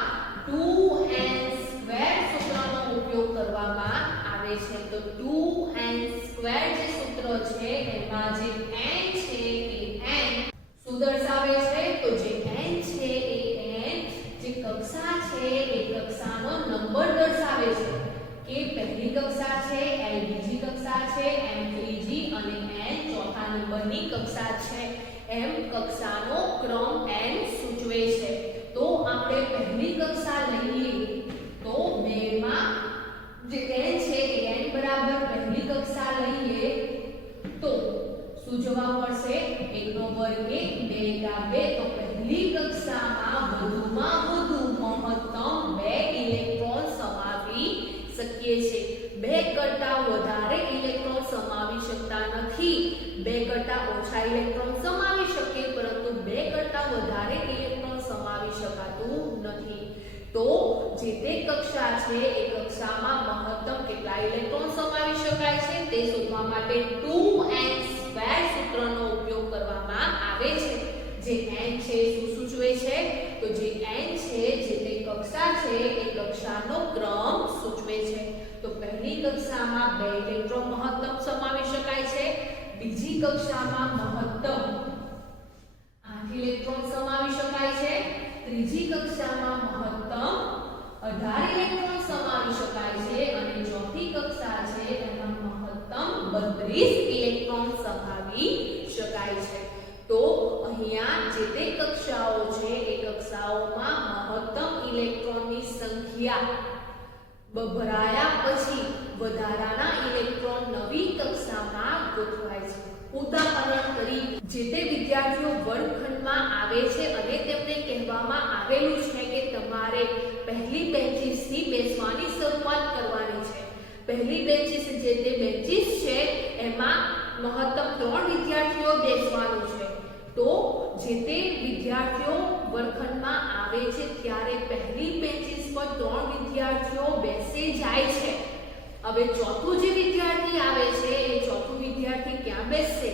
2n² સૂત્રનો ઉપયોગ કરવામાં આવે છે. તો 2n² જે સૂત્ર છે એમાં જે n છે એ n શું દર્શાવે છે? તો જે n છે એ n જે કક્ષા છે એ કક્ષાનો નંબર દર્શાવે છે કે પહેલી કક્ષા છે, L બીજી કક્ષા છે, M ત્રીજી અને n ચોથા નંબરની કક્ષા છે. એમ કક્ષાનો ક્રમ n સૂચવે છે. તો આપણે પહેલી કક્ષા લઈએ તો 2 માં જે n છે એ n બરાબર પહેલી કક્ષા લઈએ તો શું જવાબ મળશે? 1 નો વર્ગ 1, 2 × 2. તો પહેલી કક્ષામાં વધુમાં વધુ મહત્તમ 2 ઇલેક્ટ્રોન સમાવી શકીએ છીએ. 2 કરતા વધારે ઇલેક્ટ્રોન સમાવી શકતા નથી. 2 કરતા ઓછા ઇલેક્ટ્રોન સમાવી શકીએ પરંતુ 2 કરતા વધારે ઇલેક્ટ્રોન સમાવી શકાતું નથી. તો જે તે કક્ષા છે એ કક્ષામાં મહત્તમ કેટલા ઇલેક્ટ્રોન સમાવી શકાય છે તે શોધવા માટે 2n² સૂત્રનો ઉપયોગ કરવામાં આવે છે. જે n છે શું સૂચવે છે? તો જે n છે જે તે કક્ષા છે એ કક્ષાનો ક્રમ સૂચવે છે. તો પહેલી કક્ષામાં 2 ઇલેક્ટ્રોન મહત્તમ સમાવી શકાય છે. બીજી કક્ષામાં મહત્તમ 8 ઇલેક્ટ્રોન સમાવી શકાય છે. ત્રીજી કક્ષામાં મહત્તમ 18 ઇલેક્ટ્રોન સમાવી શકાય છે અને ચોથી કક્ષા છે એમાં મહત્તમ 32 ઇલેક્ટ્રોન સમાવી શકાય છે. તો અહીંયા જે તે કક્ષાઓ છે એ કક્ષાઓમાં મહત્તમ ઇલેક્ટ્રોનની સંખ્યા ભરાયા પછી વધારાના ઇલેક્ટ્રોન નવી કક્ષામાં ગોઠવાય છે. ઉદાહરણ તરીકે જે તે વિદ્યાર્થીઓ વર્ગખંડમાં આવે છે અને તેમને કહેવામાં આવેલું છે કે તમારે પહેલી બેન્ચીસથી બેસવાની શરૂઆત કરવાની છે. પહેલી બેન્ચીસ જે તે બેન્ચીસ છે એમાં મહત્તમ 3 વિદ્યાર્થીઓ બેસવાનું છે. તો જે તે વિદ્યાર્થીઓ વર્ગખંડમાં આવે છે ત્યારે પહેલી બેન્ચીસ પર 3 વિદ્યાર્થીઓ બેસી જાય છે. હવે ચોથું જે વિદ્યાર્થી આવે છે એ ચોથું વિદ્યાર્થી ક્યાં બેસશે?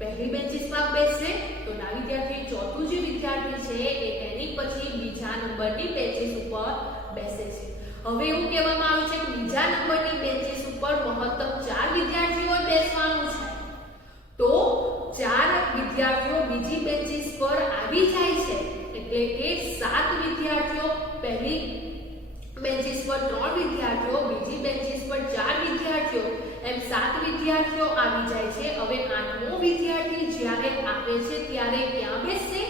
પહેલી બેન્ચીસ પર બેસશે. તો ના વિદ્યાર્થી ચોથું જે વિદ્યાર્થી છે એ તેની પછી બીજા નંબરની બેન્ચીસ ઉપર બેસે છે. હવે એવું કહેવામાં આવ્યું છે કે બીજા નંબરની બેન્ચીસ પર મહત્તમ 4 વિદ્યાર્થીઓ બેસવાનું છે, તો 4 વિદ્યાર્થીઓ બીજી બેન્ચીસ પર આવી જાય છે, એટલે કે 7 વિદ્યાર્થીઓ પહેલી બેન્ચીસ પર 3 વિદ્યાર્થીઓ, બીજી બેન્ચીસ પર 4 વિદ્યાર્થીઓ, એમ 7 વિદ્યાર્થીઓ આવી જાય છે. હવે 8મો વિદ્યાર્થી જ્યારે આવે છે ત્યારે ક્યાં બેસશે?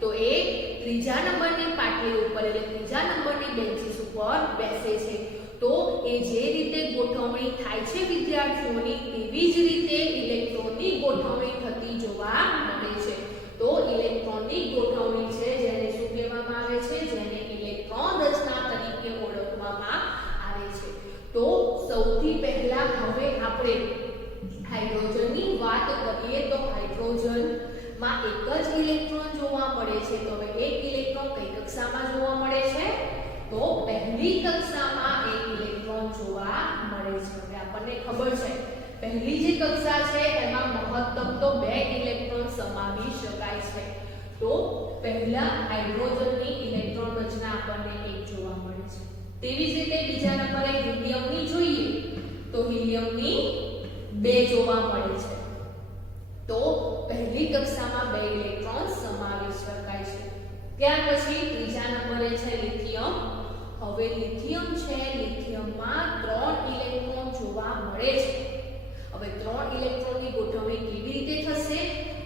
તો એ ત્રીજા નંબરની પાટલી ઉપર એટલે ત્રીજા નંબરની બેન્ચીસ ઉપર બેસે છે. તો એ જે રીતે ગોઠવણી થાય છે વિદ્યાર્થીઓની, તેવી જ રીતે ઇલેક્ટ્રોનની ગોઠવણી થતી જોવા મળે છે. તો ઇલેક્ટ્રોનની ગોઠવણી છે જેને શું કહેવામાં આવે છે? જેને ઇલેક્ટ્રોન રચના તરીકે ઓળખવામાં આવે છે. તો સૌથી પહેલા હવે આપણે હાઇડ્રોજનની વાત કરીએ તો હાઇડ્રોજનમાં એક જ ઇલેક્ટ્રોન જોવા મળે છે. તો હવે એક ઇલેક્ટ્રોન કઈ કક્ષામાં જોવા મળે છે? તો પહેલી કક્ષામાં એક ઇલેક્ટ્રોન જોવા મળે છે. હવે આપણને ખબર છે પહેલી જે કક્ષા છે એમાં મહત્તમ તો 2 ઇલેક્ટ્રોન સમાવી શકાય છે. તો પહેલા હાઇડ્રોજનની ઇલેક્ટ્રોન રચના આપણને એક જોવા મળે છે. તેવી જ રીતે બીજા નંબરે હિલિયમની જોઈએ તો હિલિયમની 2 જોવા મળે છે. તો પહેલી કક્ષામાં 2 ઇલેક્ટ્રોન સમાવી શકાય છે. ત્યાર પછી ત્રીજા નંબરે છે લિથિયમ. હવે લિથિયમ છે, લિથિયમમાં 3 ઇલેક્ટ્રોન જોવા મળે છે. હવે 3 ઇલેક્ટ્રોનની ગોઠવણી કેવી રીતે થશે?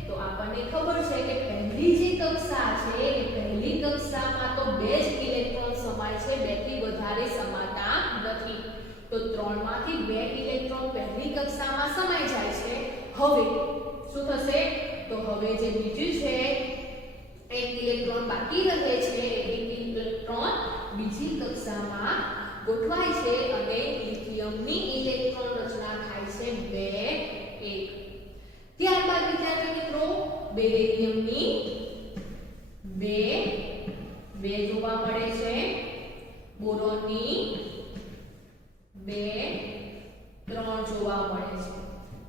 તો આપણને ખબર છે કે પહેલી જે કક્ષા છે એ પહેલી કક્ષામાં તો 2 જ ઇલેક્ટ્રોન સમાય છે, 2 થી વધારે સમાતા નથી. તો 3 માંથી 2 ઇલેક્ટ્રોન પહેલી કક્ષામાં સમાઈ જાય છે. હવે શું થશે? તો હવે જે બીજું છે એક ઇલેક્ટ્રોન બાકી રહે છે, એક ઇલેક્ટ્રોન બીજી કક્ષામાં ગોઠવાય છે અને લિથિયમની ઇલેક્ટ્રોન રચના થાય છે 2 1. ત્યારબાદ વિદ્યાર્થી મિત્રો બેરિલિયમની 2 જોવા મળે છે, બોરોનની 2 3 જોવા મળે છે.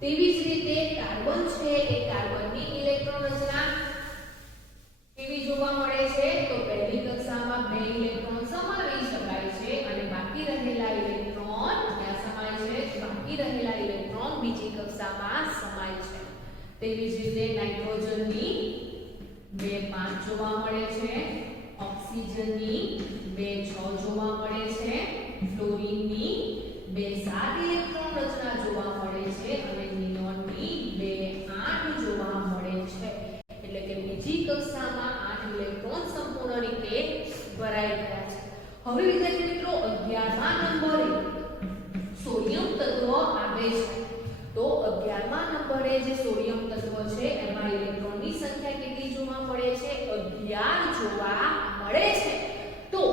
તેવી જ રીતે કાર્બન છે એ કાર્બનની ઇલેક્ટ્રોન રચના કેવી જોવા મળે છે? તો પહેલી કક્ષામાં 2 ઇલેક્ટ્રોન સમાવી શકાય છે અને બાકી રહેલા ઇલેક્ટ્રોન ક્યાં સમાય છે? બાકી રહેલા ઇલેક્ટ્રોન બીજી કક્ષામાં સમાય છે. તેવી જ રીતે નાઇટ્રોજનની 2 5 જોવા મળે છે, ઓક્સિજનની 2 6 જોવા મળે છે, ફ્લોરિનની 2 7 ઇલેક્ટ્રોન રચના જોવા મળે છે અને નિયોનની 2 8 જોવા મળે છે. એટલે કે બીજી કક્ષામાં 8 ઇલેક્ટ્રોન સંપૂર્ણ રીતે ભરાઈ ગયા છે. હવે વિદ્યાર્થી મિત્રો 11મા નંબરે સોડિયમ તત્વ આવે છે. તો 11મા નંબરે જે સોડિયમ તત્વ છે એમાં ઇલેક્ટ્રોનની સંખ્યા કેટલી જોવા મળે છે? 11 જોવા મળે છે. તો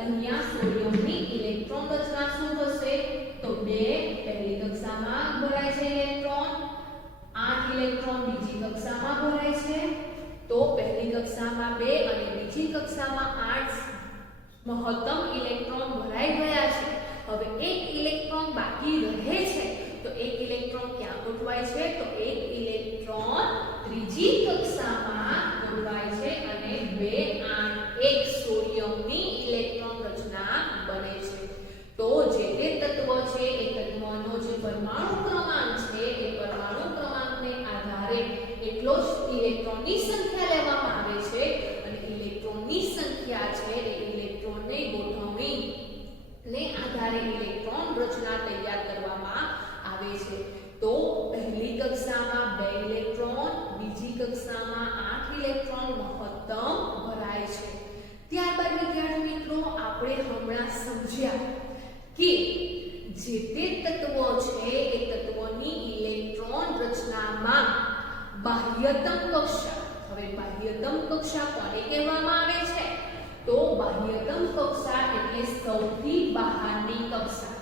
અહીંયા સોડિયમની ઇલેક્ટ્રોન રચના શું થશે? તો 2 પહેલી કક્ષામાં ભરાય છે ઇલેક્ટ્રોન, 8 ઇલેક્ટ્રોન બીજી કક્ષામાં ભરાય છે. તો પહેલી કક્ષામાં 2 અને બીજી કક્ષામાં 8 મહત્તમ ઇલેક્ટ્રોન ભરાઈ ગયા છે. હવે એક ઇલેક્ટ્રોન બાકી રહે છે. તો એક ઇલેક્ટ્રોન ક્યાં ગોઠવાય છે? તો એક ઇલેક્ટ્રોન ત્રીજી કક્ષામાં ગોઠવાય છે અને 2 8 1 સોડિયમની ઇલેક્ટ્રોન રચના બને છે. તો જે તે તત્વ છે એ તત્વનો જે પરમાણુ ક્રમાંક છે એ પરમાણુ ક્રમાંકને આધારે એટલો જ ઇલેક્ટ્રોનની સંખ્યા લેવામાં આવે છે અને ઇલેક્ટ્રોનની સંખ્યા છે એ ઇલેક્ટ્રોનની ગોઠવણી ને આધારે ઇલેક્ટ્રોન રચના તૈયાર કરવામાં આવે છે. તો પહેલી કક્ષામાં 2 ઇલેક્ટ્રોન, બીજી કક્ષામાં 8 ઇલેક્ટ્રોન મહત્તમ ભરાય છે. ત્યારબાદ વિદ્યાર્થી મિત્રો આપણે હમણાં સમજ્યા કે જે તે તત્વો છે એ તત્વોની ઇલેક્ટ્રોન રચનામાં બાહ્યતમ કક્ષા. હવે બાહ્યતમ કક્ષા કોને કહેવામાં આવે છે? તો બાહ્યતમ કક્ષા એટલે સૌથી બહારની કક્ષા.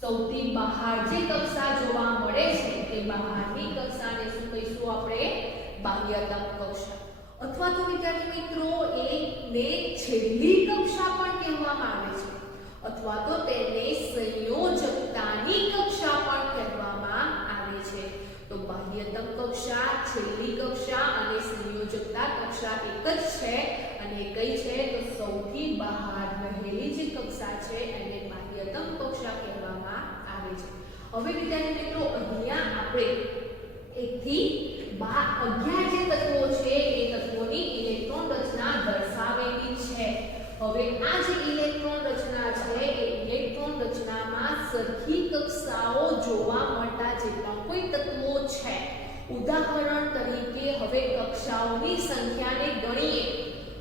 સૌથી બહાર જે કક્ષા જોવા મળે છે તે બહારની કક્ષાને શું કહીશું આપણે? બાહ્યતમ કક્ષા. અથવા તો વિદ્યાર્થી મિત્રો એને છેલ્લી કક્ષા પણ કહેવામાં આવે છે, અથવા તો તેને સંયોજકતાની કક્ષા પણ કહેવામાં આવે છે. તો બાહ્યતમ કક્ષા, છેલ્લી કક્ષા અને સંયોજકતા કક્ષા એક જ છે અને કઈ છે? તો સૌથી બહાર રહેલી જે કક્ષા છે એને બાહ્યતમ કક્ષા કહેવામાં આવે છે. હવે વિદ્યાર્થી મિત્રો અહીંયા આપણે 1 થી 11 જે તત્વો છે એ તત્વોની ઇલેક્ટ્રોન રચના દર્શાવેલી છે. હવે આ જે ઇલેક્ટ્રોન રચના છે એ ઇલેક્ટ્રોન રચનામાં સરખી કક્ષાઓ જોવા મળતા જેટલા કોઈ તત્વો છે, ઉદાહરણ તરીકે હવે કક્ષાઓની સંખ્યાને ગણીએ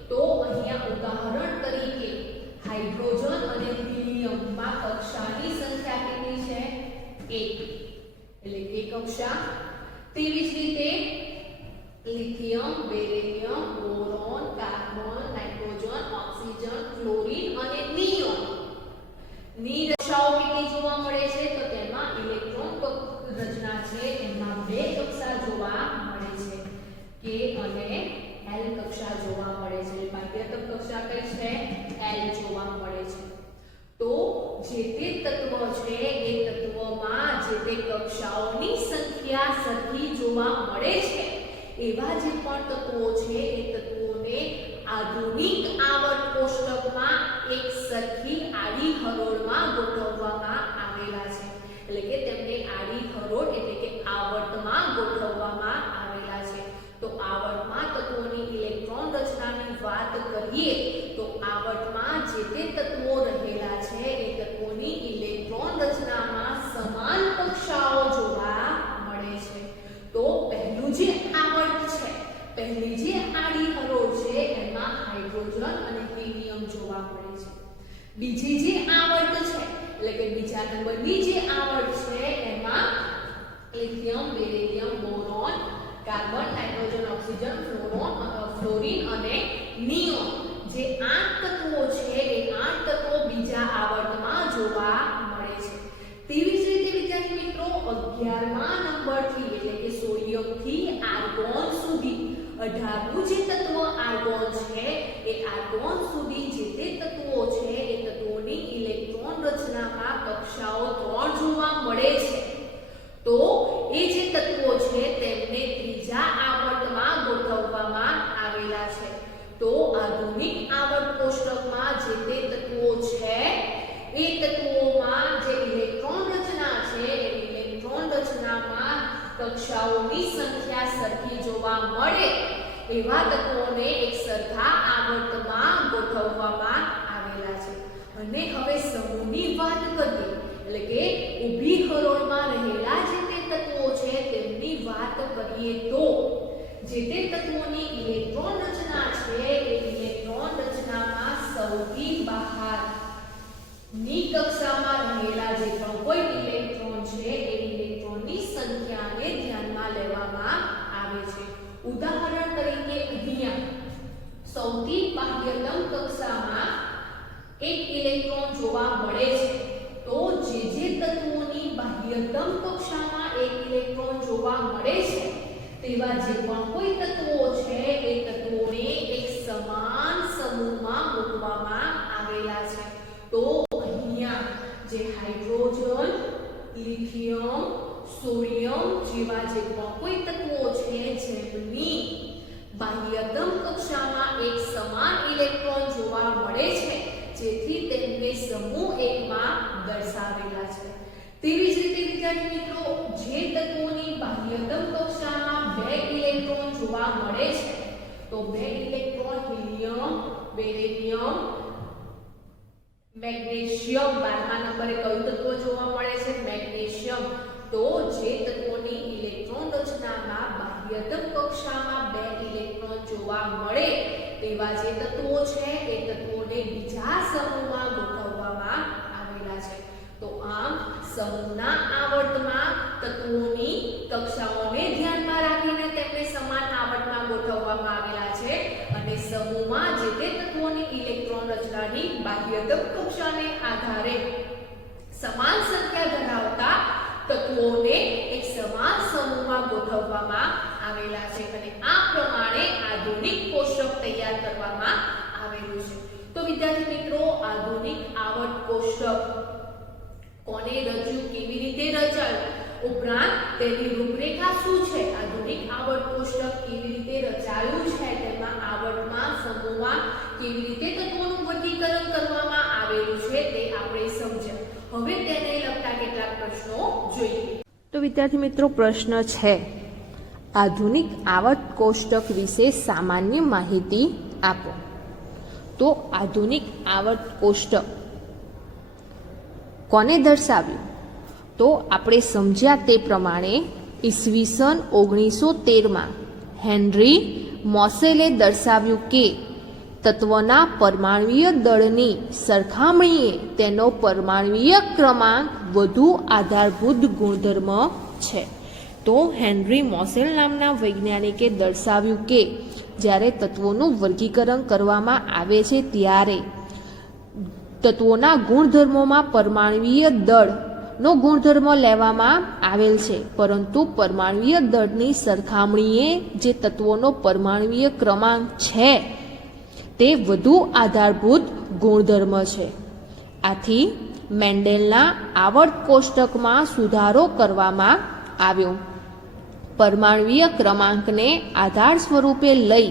તો અહીંયા ઉદાહરણ તરીકે હાઇડ્રોજન અને હિલિયમમાં કક્ષાની સંખ્યા કેટલી છે? 1 એટલે કે કક્ષા. તેવી જ રીતે lithium, beryllium, boron, carbon, nitrogen, oxygen, fluorine અને નિયોન ની કક્ષાઓ કેટલી જોવા મળે છે? તો તેમાં ઇલેક્ટ્રોન રચના છે એમાં 2 કક્ષા જોવા મળે છે, કે અને એલ કક્ષા જોવા મળે છે. બાહ્યતમ કક્ષા કઈ છે? એલ જોવા મળે છે. તો જે તે તત્વ છે એ તત્વમાં જે તે કક્ષાઓની સંખ્યા સરખી જોવા મળે છે, એવા જે પણ તત્વો છે એ તત્વોને આધુનિક આવર્ત કોષ્ટકમાં એક સરખી આડી હરોળમાં ગોઠવવામાં આવેલા છે. એટલે કે તેમને આડી હરોળ એટલે કે આવર્તમાં ગોઠવવામાં આવેલા છે. તો આવર્તમાં તત્વોની ઇલેક્ટ્રોન રચનાની વાત કરીએ તો આવર્તમાં જે તે તત્વો રહેલા છે એ તત્વોની ઇલેક્ટ્રોન રચનામાં સમાન કક્ષાઓ જોવા મળે છે. તો પહેલું જે આવર્ત છે, પહેલી જે આડી હરોળ છે એમાં હાઇડ્રોજન અને હિલિયમ જોવા મળે છે. બીજી જે આવર્ત છે એટલે કે બીજા નંબરની જે આવર્ત છે એમાં lithium, beryllium, boron, carbon, nitrogen, oxygen, fluorine અને નિયોન જે 8 તત્વો છે એ 8 તત્વો બીજા આવર્તમાં જોવા મળે છે. તેવી જ રીતે વિદ્યાર્થી મિત્રો 11મા નંબરથી એટલે કે સોડિયમ થી આર્ગોન સુધી 18મું જે તત્વ આર્ગોન છે એ આર્ગોન સુધી જે તે તત્વો છે એ તત્વોની ઇલેક્ટ્રોન રચનામાં કક્ષાઓ 3 જોવા મળે છે. તો એ જે તત્વો છે તેમને ત્રીજા આવર્તમાં ગોઠવવામાં આવેલા છે. તો આધુનિક આવર્ત કોષ્ટકમાં જે તે તત્વો છે એ તત્વોમાં જે ઇલેક્ટ્રોન રચના છે એ ઇલેક્ટ્રોન રચનામાં કક્ષાઓની સંખ્યા સરખી જોવા મળે એવા તત્વોને એક સરખા આવર્તમાં ગોઠવવામાં આવેલા છે. અને હવે સમૂહની વાત કરીએ એટલે કે ઊભી હરોળમાં રહેલા જે તે તત્વો છે તેમની વાત કરીએ તો જે તે તત્વોની ઇલેક્ટ્રોન રચના છે એ ઇલેક્ટ્રોન રચનામાં સૌથી બહાર ની કક્ષામાં રહેલા જે પણ કોઈ ઇલેક્ટ્રોન છે એ ઇલેક્ટ્રોનની સંખ્યાને ધ્યાનમાં લેવામાં આવે છે. ઉદાહરણ તરીકે અહીંયા સૌથી બાહ્યતમ કક્ષામાં એક ઇલેક્ટ્રોન જોવા મળે છે. તો જે તત્વોની બાહ્યતમ કક્ષામાં એક ઇલેક્ટ્રોન જોવા મળે છે તેવા જે પણ કોઈ તત્વો છે એ તત્વોને એક સમાન સમૂહમાં મૂકવામાં આવેલા છે. તો અહીંયા જે હાઇડ્રોજન, લિથિયમ, સોડિયમ જેવા જે પણ કોઈ તત્વો છે જેમની બાહ્યતમ કક્ષામાં એક સમાન ઇલેક્ટ્રોન જોવા મળે છે જેથી તેમને સમૂહ 1 માં દર્શાવેલા છે. તેવી જ રીતે વિદ્યાર્થી મિત્રો જે તત્વોની બાહ્યતમ કક્ષામાં 2 ઇલેક્ટ્રોન જોવા મળે છે તો 2 ઇલેક્ટ્રોન હિલિયમ, બેરિલિયમ, મેગ્નેશિયમ 12મા નંબરે કયું તત્વ જોવા મળે છે? મેગ્નેશિયમ. તો જે તત્વોની ઇલેક્ટ્રોન રચનામાં બાહ્યતમ કક્ષામાં 2 ઇલેક્ટ્રોન જોવા મળે તેવા જે તત્વો છે એ તત્વોને બીજા સમૂહમાં ગોઠવવામાં આવેલા છે. તો આમ સમૂહના આવર્તમાં તત્વોની કક્ષાઓને ધ્યાનમાં રાખીને તેમને સમાન આવર્તમાં ગોઠવવામાં આવેલા છે અને સમૂહમાં જે તે તત્વોની ઇલેક્ટ્રોન રચનાની બાહ્યતમ કક્ષાને આધારે સમાન સંખ્યા ધરાવતા તત્વોને એક સમાન સમૂહમાં ગોઠવવામાં આવેલા છે અને આ પ્રમાણે આધુનિક કોષ્ટક તૈયાર કરવામાં આવેલું છે. તો વિદ્યાર્થી મિત્રો આધુનિક આવર્ત કોષ્ટક કોને રચ્યું, કેવી રીતે રચાયું, ઉપરાંત તેની રૂપરેખા શું છે, આધુનિક આવર્ત કોષ્ટક કેવી રીતે રચાયું છે, તેમાં આવર્તમાં સમૂહમાં કેવી રીતે તત્વોનું વર્ગીકરણ કરવામાં આવેલું છે તે આપણે સમજ્યા. હવે તેને લગતા કેટલાક પ્રશ્નો જોઈએ. તો વિદ્યાર્થી મિત્રો, પ્રશ્ન છે, આધુનિક આવર્ત કોષ્ટક વિશે સામાન્ય માહિતી આપો. તો આધુનિક આવર્ત કોષ્ટક કોને દર્શાવ્યું? તો આપણે સમજ્યા તે પ્રમાણે ઈસવીસન 1913માં હેનરી મોસેલે દર્શાવ્યું કે તત્વના પરમાણ્વીય દળની સરખામણીએ તેનો પરમાણ્વીય ક્રમાંક વધુ આધારભૂત ગુણધર્મ છે. તો હેનરી મોસેલ નામના વૈજ્ઞાનિકે દર્શાવ્યું કે જ્યારે તત્વોનું વર્ગીકરણ કરવામાં આવે છે ત્યારે તત્વોના ગુણધર્મોમાં પરમાણ્વીય દળનો ગુણધર્મ લેવામાં આવેલ છે, પરંતુ પરમાણ્વીય દળની સરખામણીએ જે તત્વોનો પરમાણ્વીય ક્રમાંક છે તે વધુ આધારભૂત ગુણધર્મ છે. આથી મેન્ડેલના આવર્ત કોષ્ટકમાં સુધારો કરવામાં આવ્યો. પરમાણ્વીય ક્રમાંકને આધાર સ્વરૂપે લઈ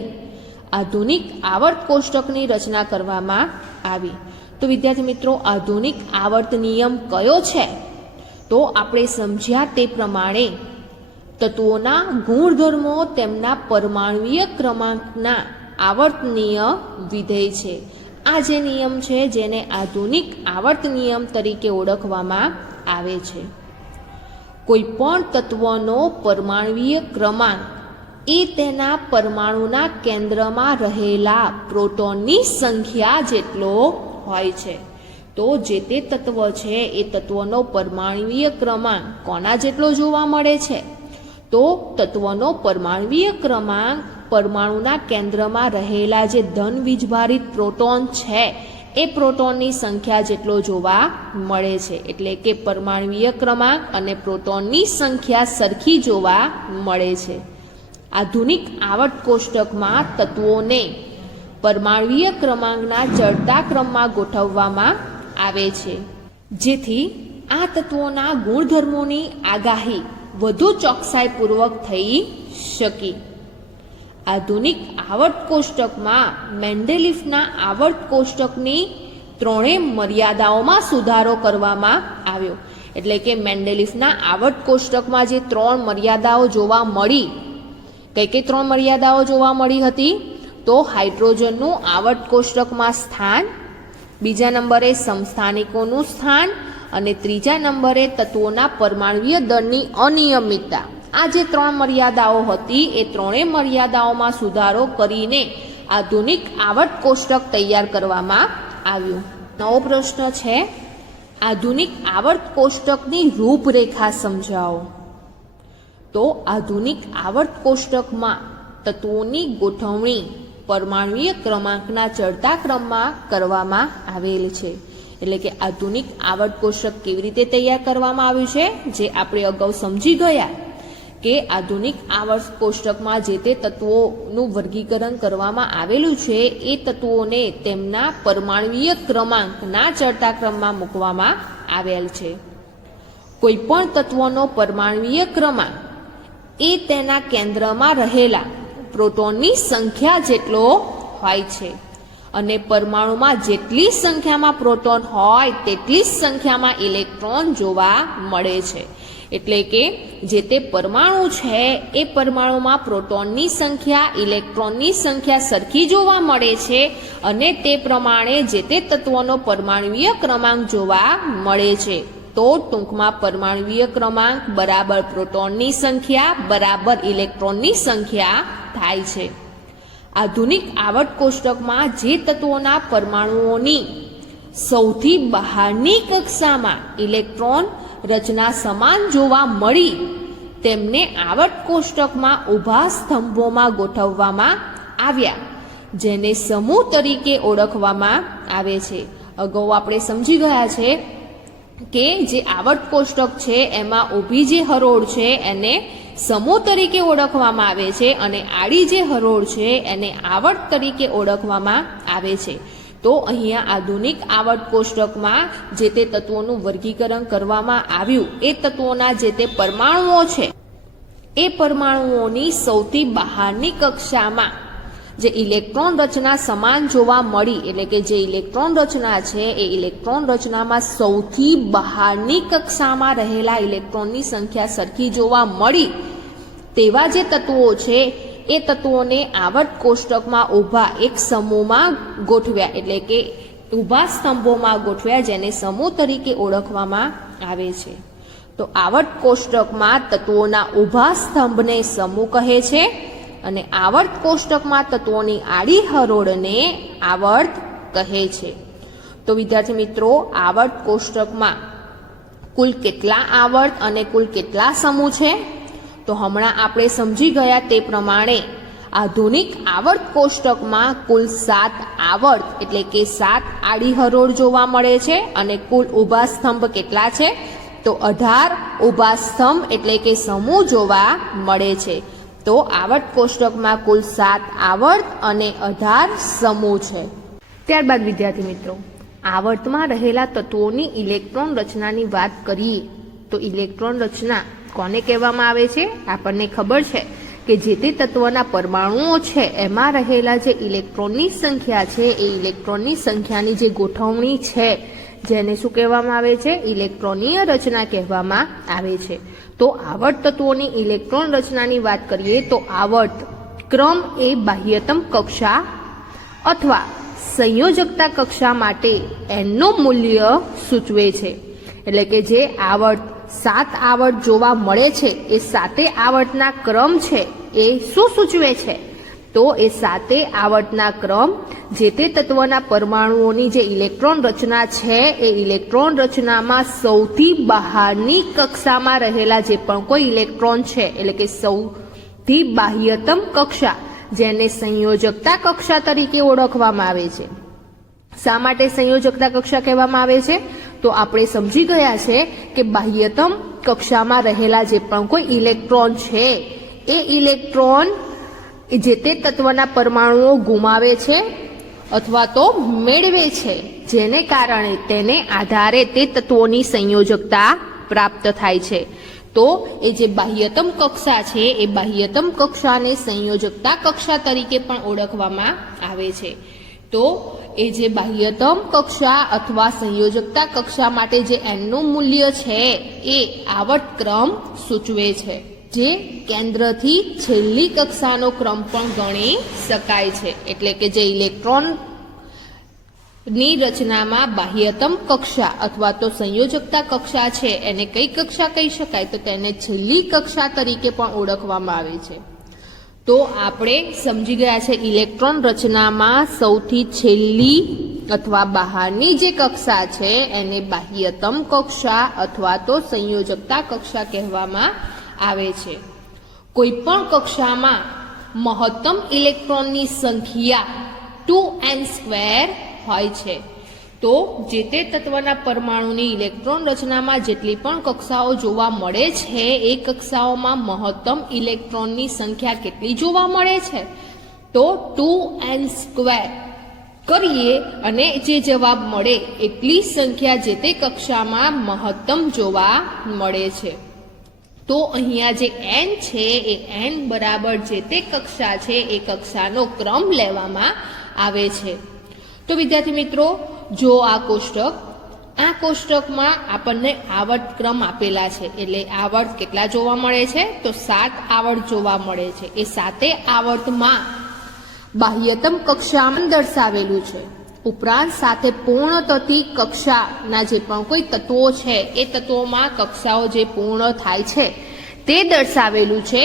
આધુનિક આવર્ત કોષ્ટકની રચના કરવામાં આવી. તો વિદ્યાર્થી મિત્રો, આધુનિક આવર્ત નિયમ કયો છે? તો આપણે સમજ્યા તે પ્રમાણે તત્વોના ગુણધર્મો તેમના પરમાણ્વીય ક્રમાંકના આવર્તનીય વિધેય છે. આ જે નિયમ છે જેને આધુનિક આવર્ત નિયમ તરીકે ઓળખવામાં આવે છે. કોઈ પણ તત્વનો પરમાણ્વીય ક્રમાંક એ તેના પરમાણુના કેન્દ્રમાં રહેલા પ્રોટોનની સંખ્યા જેટલો હોય છે. તો જે તે તત્વ છે એ તત્વનો પરમાણ્વીય ક્રમાંક કોના જેટલો જોવા મળે છે? તો તત્વનો પરમાણ્વીય ક્રમાંક પરમાણુના કેન્દ્રમાં રહેલા જે ધન વીજભારિત પ્રોટોન છે એ પ્રોટોનની સંખ્યા જેટલો જોવા મળે છે. એટલે કે પરમાણ્વીય ક્રમાંક અને પ્રોટોનની સંખ્યા સરખી જોવા મળે છે. આધુનિક આવર્ત કોષ્ટકમાં તત્વોને પરમાણ્વીય ક્રમાંકના ચડતા ક્રમમાં ગોઠવવામાં આવે છે, જેથી આ તત્વોના ગુણધર્મોની આગાહી વધુ ચોકસાઈપૂર્વક થઈ શકી. આધુનિક આવર્ત કોષ્ટકમાં મેન્ડેલિફના આવર્ત કોષ્ટકની ત્રણેય મર્યાદાઓમાં સુધારો કરવામાં આવ્યો. એટલે કે મેન્ડેલિફના આવર્ત કોષ્ટકમાં જે ત્રણ મર્યાદાઓ જોવા મળી, કઈ કઈ ત્રણ મર્યાદાઓ જોવા મળી હતી? તો હાઇડ્રોજનનું આવર્ત કોષ્ટકમાં સ્થાન, બીજા નંબરે સમસ્થાનિકોનું સ્થાન અને ત્રીજા નંબરે તત્વોના પરમાણ્વીય દળની અનિયમિતતા. આ જે ત્રણ મર્યાદાઓ હતી એ ત્રણેય મર્યાદાઓમાં સુધારો કરીને આધુનિક આવર્ત કોષ્ટક તૈયાર કરવામાં આવ્યું. નવો પ્રશ્ન છે, આધુનિક આવર્ત કોષ્ટકની રૂપરેખા સમજાવો. તો આધુનિક આવર્ત કોષ્ટકમાં તત્વોની ગોઠવણી પરમાણ્વીય ક્રમાંકના ચડતા ક્રમમાં કરવામાં આવેલ છે. એટલે કે આધુનિક આવર્ત કોષ્ટક કેવી રીતે તૈયાર કરવામાં આવ્યું છે, જે આપણે અગાઉ સમજી ગયા કે આધુનિક આવર્ત કોષ્ટકમાં જે તે તત્વોનું વર્ગીકરણ કરવામાં આવેલું છે એ તત્વોને તેમના પરમાણ્વીય ક્રમાંકના ચડતા ક્રમમાં મૂકવામાં આવેલ છે. કોઈ પણ તત્વનો પરમાણ્વીય ક્રમાંક એ તેના કેન્દ્રમાં રહેલા પ્રોટોનની સંખ્યા જેટલો હોય છે અને પરમાણુમાં જેટલી સંખ્યામાં પ્રોટોન હોય તેટલી જ સંખ્યામાં ઇલેક્ટ્રોન જોવા મળે છે. એટલે કે જે તે પરમાણુ છે એ પરમાણુમાં પ્રોટોનની સંખ્યા, ઇલેક્ટ્રોનની સંખ્યા સરખી જોવા મળે છે અને તે પ્રમાણે જે તે તત્વનો પરમાણ્વીય ક્રમાંક જોવા મળે છે. તો ટૂંકમાં પરમાણ્વીય ક્રમાંક બરાબર પ્રોટોનની સંખ્યા બરાબર ઇલેક્ટ્રોનની સંખ્યા થાય છે. આધુનિક આવર્ત કોષ્ટકમાં જે તત્વોના પરમાણુઓની સૌથી બહારની કક્ષામાં ઇલેક્ટ્રોન રચના સમાન જોવા મળી તેમને આવર્ત કોષ્ટકમાં ઊભા સ્તંભોમાં ગોઠવવામાં આવ્યા, જેને સમૂહ તરીકે ઓળખવામાં આવે છે. અગાઉ આપણે સમજી ગયા છે કે જે આવર્ત કોષ્ટક છે એમાં ઊભી જે હરોળ છે એને સમૂહ તરીકે ઓળખવામાં આવે છે અને આડી જે હરોળ છે એને આવર્ત તરીકે ઓળખવામાં આવે છે. તો અહીંયા આધુનિક આવર્ત કોષ્ટકમાં જે તે તત્વોનું વર્ગીકરણ કરવામાં આવ્યું એ તત્વોના જે તે પરમાણુઓ છે એ પરમાણુઓની સૌથી બહારની કક્ષામાં જે ઇલેક્ટ્રોન રચના સમાન જોવા મળી, એટલે કે જે ઇલેક્ટ્રોન રચના છે એ ઇલેક્ટ્રોન રચનામાં સૌથી બહારની કક્ષામાં રહેલા ઇલેક્ટ્રોનની સંખ્યા સરખી જોવા મળી, તેવા જે તત્વો છે એ તત્વોને આવર્ત કોષ્ટકમાં ઊભા એક સમૂહમાં ગોઠવ્યા, એટલે કે ઊભા સ્તંભોમાં ગોઠવ્યા, જેને સમૂહ તરીકે ઓળખવામાં આવે છે. તો આવર્ત કોષ્ટકમાં તત્વોના ઊભા સ્તંભને સમૂહ કહે છે અને આવર્ત કોષ્ટકમાં તત્વોની આડી હરોળને આવર્ત કહે છે. તો વિદ્યાર્થી મિત્રો, આવર્ત કોષ્ટકમાં કુલ કેટલા આવર્ત અને કુલ કેટલા સમૂહ છે? તો હમણાં આપણે સમજી ગયા તે પ્રમાણે આધુનિક આવર્ત કોષ્ટકમાં કુલ 7 આવર્ત એટલે કે 7 આડી હરોળ જોવા મળે છે અને કુલ ઊભા સ્તંભ કેટલા છે? તો 18 ઊભા સ્તંભ એટલે કે સમૂહ જોવા મળે છે. તો આવર્ત કોષ્ટકમાં કુલ 7 આવર્ત અને 18 સમૂહ છે. ત્યારબાદ વિદ્યાર્થી મિત્રો, આવર્તમાં રહેલા તત્વોની ઇલેક્ટ્રોન રચનાની વાત કરીએ તો ઇલેક્ટ્રોન રચના કોને કહેવામાં આવે છે? આપણને ખબર છે કે જે તે તત્વના પરમાણુઓ છે એમાં રહેલા જે ઇલેક્ટ્રોનની સંખ્યા છે એ ઇલેક્ટ્રોનની સંખ્યાની જે ગોઠવણી છે જેને શું કહેવામાં આવે છે? ઇલેક્ટ્રોનીય રચના કહેવામાં આવે છે. તો આવર્ત તત્વોની ઇલેક્ટ્રોન રચનાની વાત કરીએ તો આવર્ત ક્રમ એ બાહ્યતમ કક્ષા અથવા સંયોજકતા કક્ષા માટે એનનું મૂલ્ય સૂચવે છે. એટલે કે જે આવર્ત 7 આવર્ત જોવા મળે છે એ 7 આવર્તના ક્રમ છે એ શું સૂચવે છે? તો એ 7 આવર્તના ક્રમ જે તે તત્વના પરમાણુઓની જે ઇલેક્ટ્રોન રચના છે એ ઇલેક્ટ્રોન રચનામાં સૌથી બહારની કક્ષામાં રહેલા જે પણ કોઈ ઇલેક્ટ્રોન છે, એટલે કે સૌથી બાહ્યતમ કક્ષા, જેને સંયોજકતા કક્ષા તરીકે ઓળખવામાં આવે છે. શા માટે સંયોજકતા કક્ષા કહેવામાં આવે છે? તો આપણે સમજી ગયા છે કે બાહ્યતમ કક્ષામાં રહેલા જે પણ કોઈ ઇલેક્ટ્રોન છે એ ઇલેક્ટ્રોન જે તે તત્વના પરમાણુઓ ગુમાવે છે અથવા તો મેળવે છે, જેને કારણે તેને આધારે તે તત્વોની સંયોજકતા પ્રાપ્ત થાય છે. તો એ જે બાહ્યતમ કક્ષા છે એ બાહ્યતમ કક્ષાને સંયોજકતા કક્ષા તરીકે પણ ઓળખવામાં આવે છે. તો એ જે બાહ્યતમ કક્ષા અથવા સંયોજકતા કક્ષા માટે જે એનનું મૂલ્ય છે એ આવર્ત ક્રમ સૂચવે છે, જે કેન્દ્રથી છેલ્લી કક્ષાનો ક્રમ પણ ગણી શકાય છે. એટલે કે જે ઇલેક્ટ્રોન ની રચનામાં બાહ્યતમ કક્ષા અથવા તો સંયોજકતા કક્ષા છે એને કઈ કક્ષા કહી શકાય? તો તેને છેલ્લી કક્ષા તરીકે પણ ઓળખવામાં આવે છે. તો આપણે સમજી ગયા છે ઇલેક્ટ્રોન રચનામાં સૌથી છેલ્લી અથવા બહારની જે કક્ષા છે એને બાહ્યતમ કક્ષા અથવા તો સંયોજકતા કક્ષા કહેવામાં આવે છે. કોઈ પણ કક્ષામાં મહત્તમ ઇલેક્ટ્રોનની સંખ્યા 2n² હોય છે. તો જે તે તત્વના પરમાણુની ઇલેક્ટ્રોન રચનામાં જેટલી પણ કક્ષાઓ જોવા મળે છે એ કક્ષાઓમાં મહત્તમ ઇલેક્ટ્રોનની સંખ્યા કેટલી જોવા મળે છે? તો 2n² કરીએ અને જે જવાબ મળે એટલી સંખ્યા જે તે કક્ષામાં મહત્તમ જોવા મળે છે. તો અહીંયા જે n છે એ n બરાબર જે તે કક્ષા છે એ કક્ષાનો ક્રમ લેવામાં આવે છે. તો વિદ્યાર્થી મિત્રો, જો આ કોષ્ટકમાં આપણને આવર્ત ક્રમ આપેલા છે, એટલે આવર્ત કેટલા જોવા મળે છે? તો 7 આવર્ત જોવા મળે છે. એ 7 આવર્તમાં બાહ્યતમ કક્ષામાં દર્શાવેલું છે. ઉપરાંત સાથે પૂર્ણ થતી કક્ષાના જે પણ કોઈ તત્વો છે એ તત્વોમાં કક્ષાઓ જે પૂર્ણ થાય છે તે દર્શાવેલું છે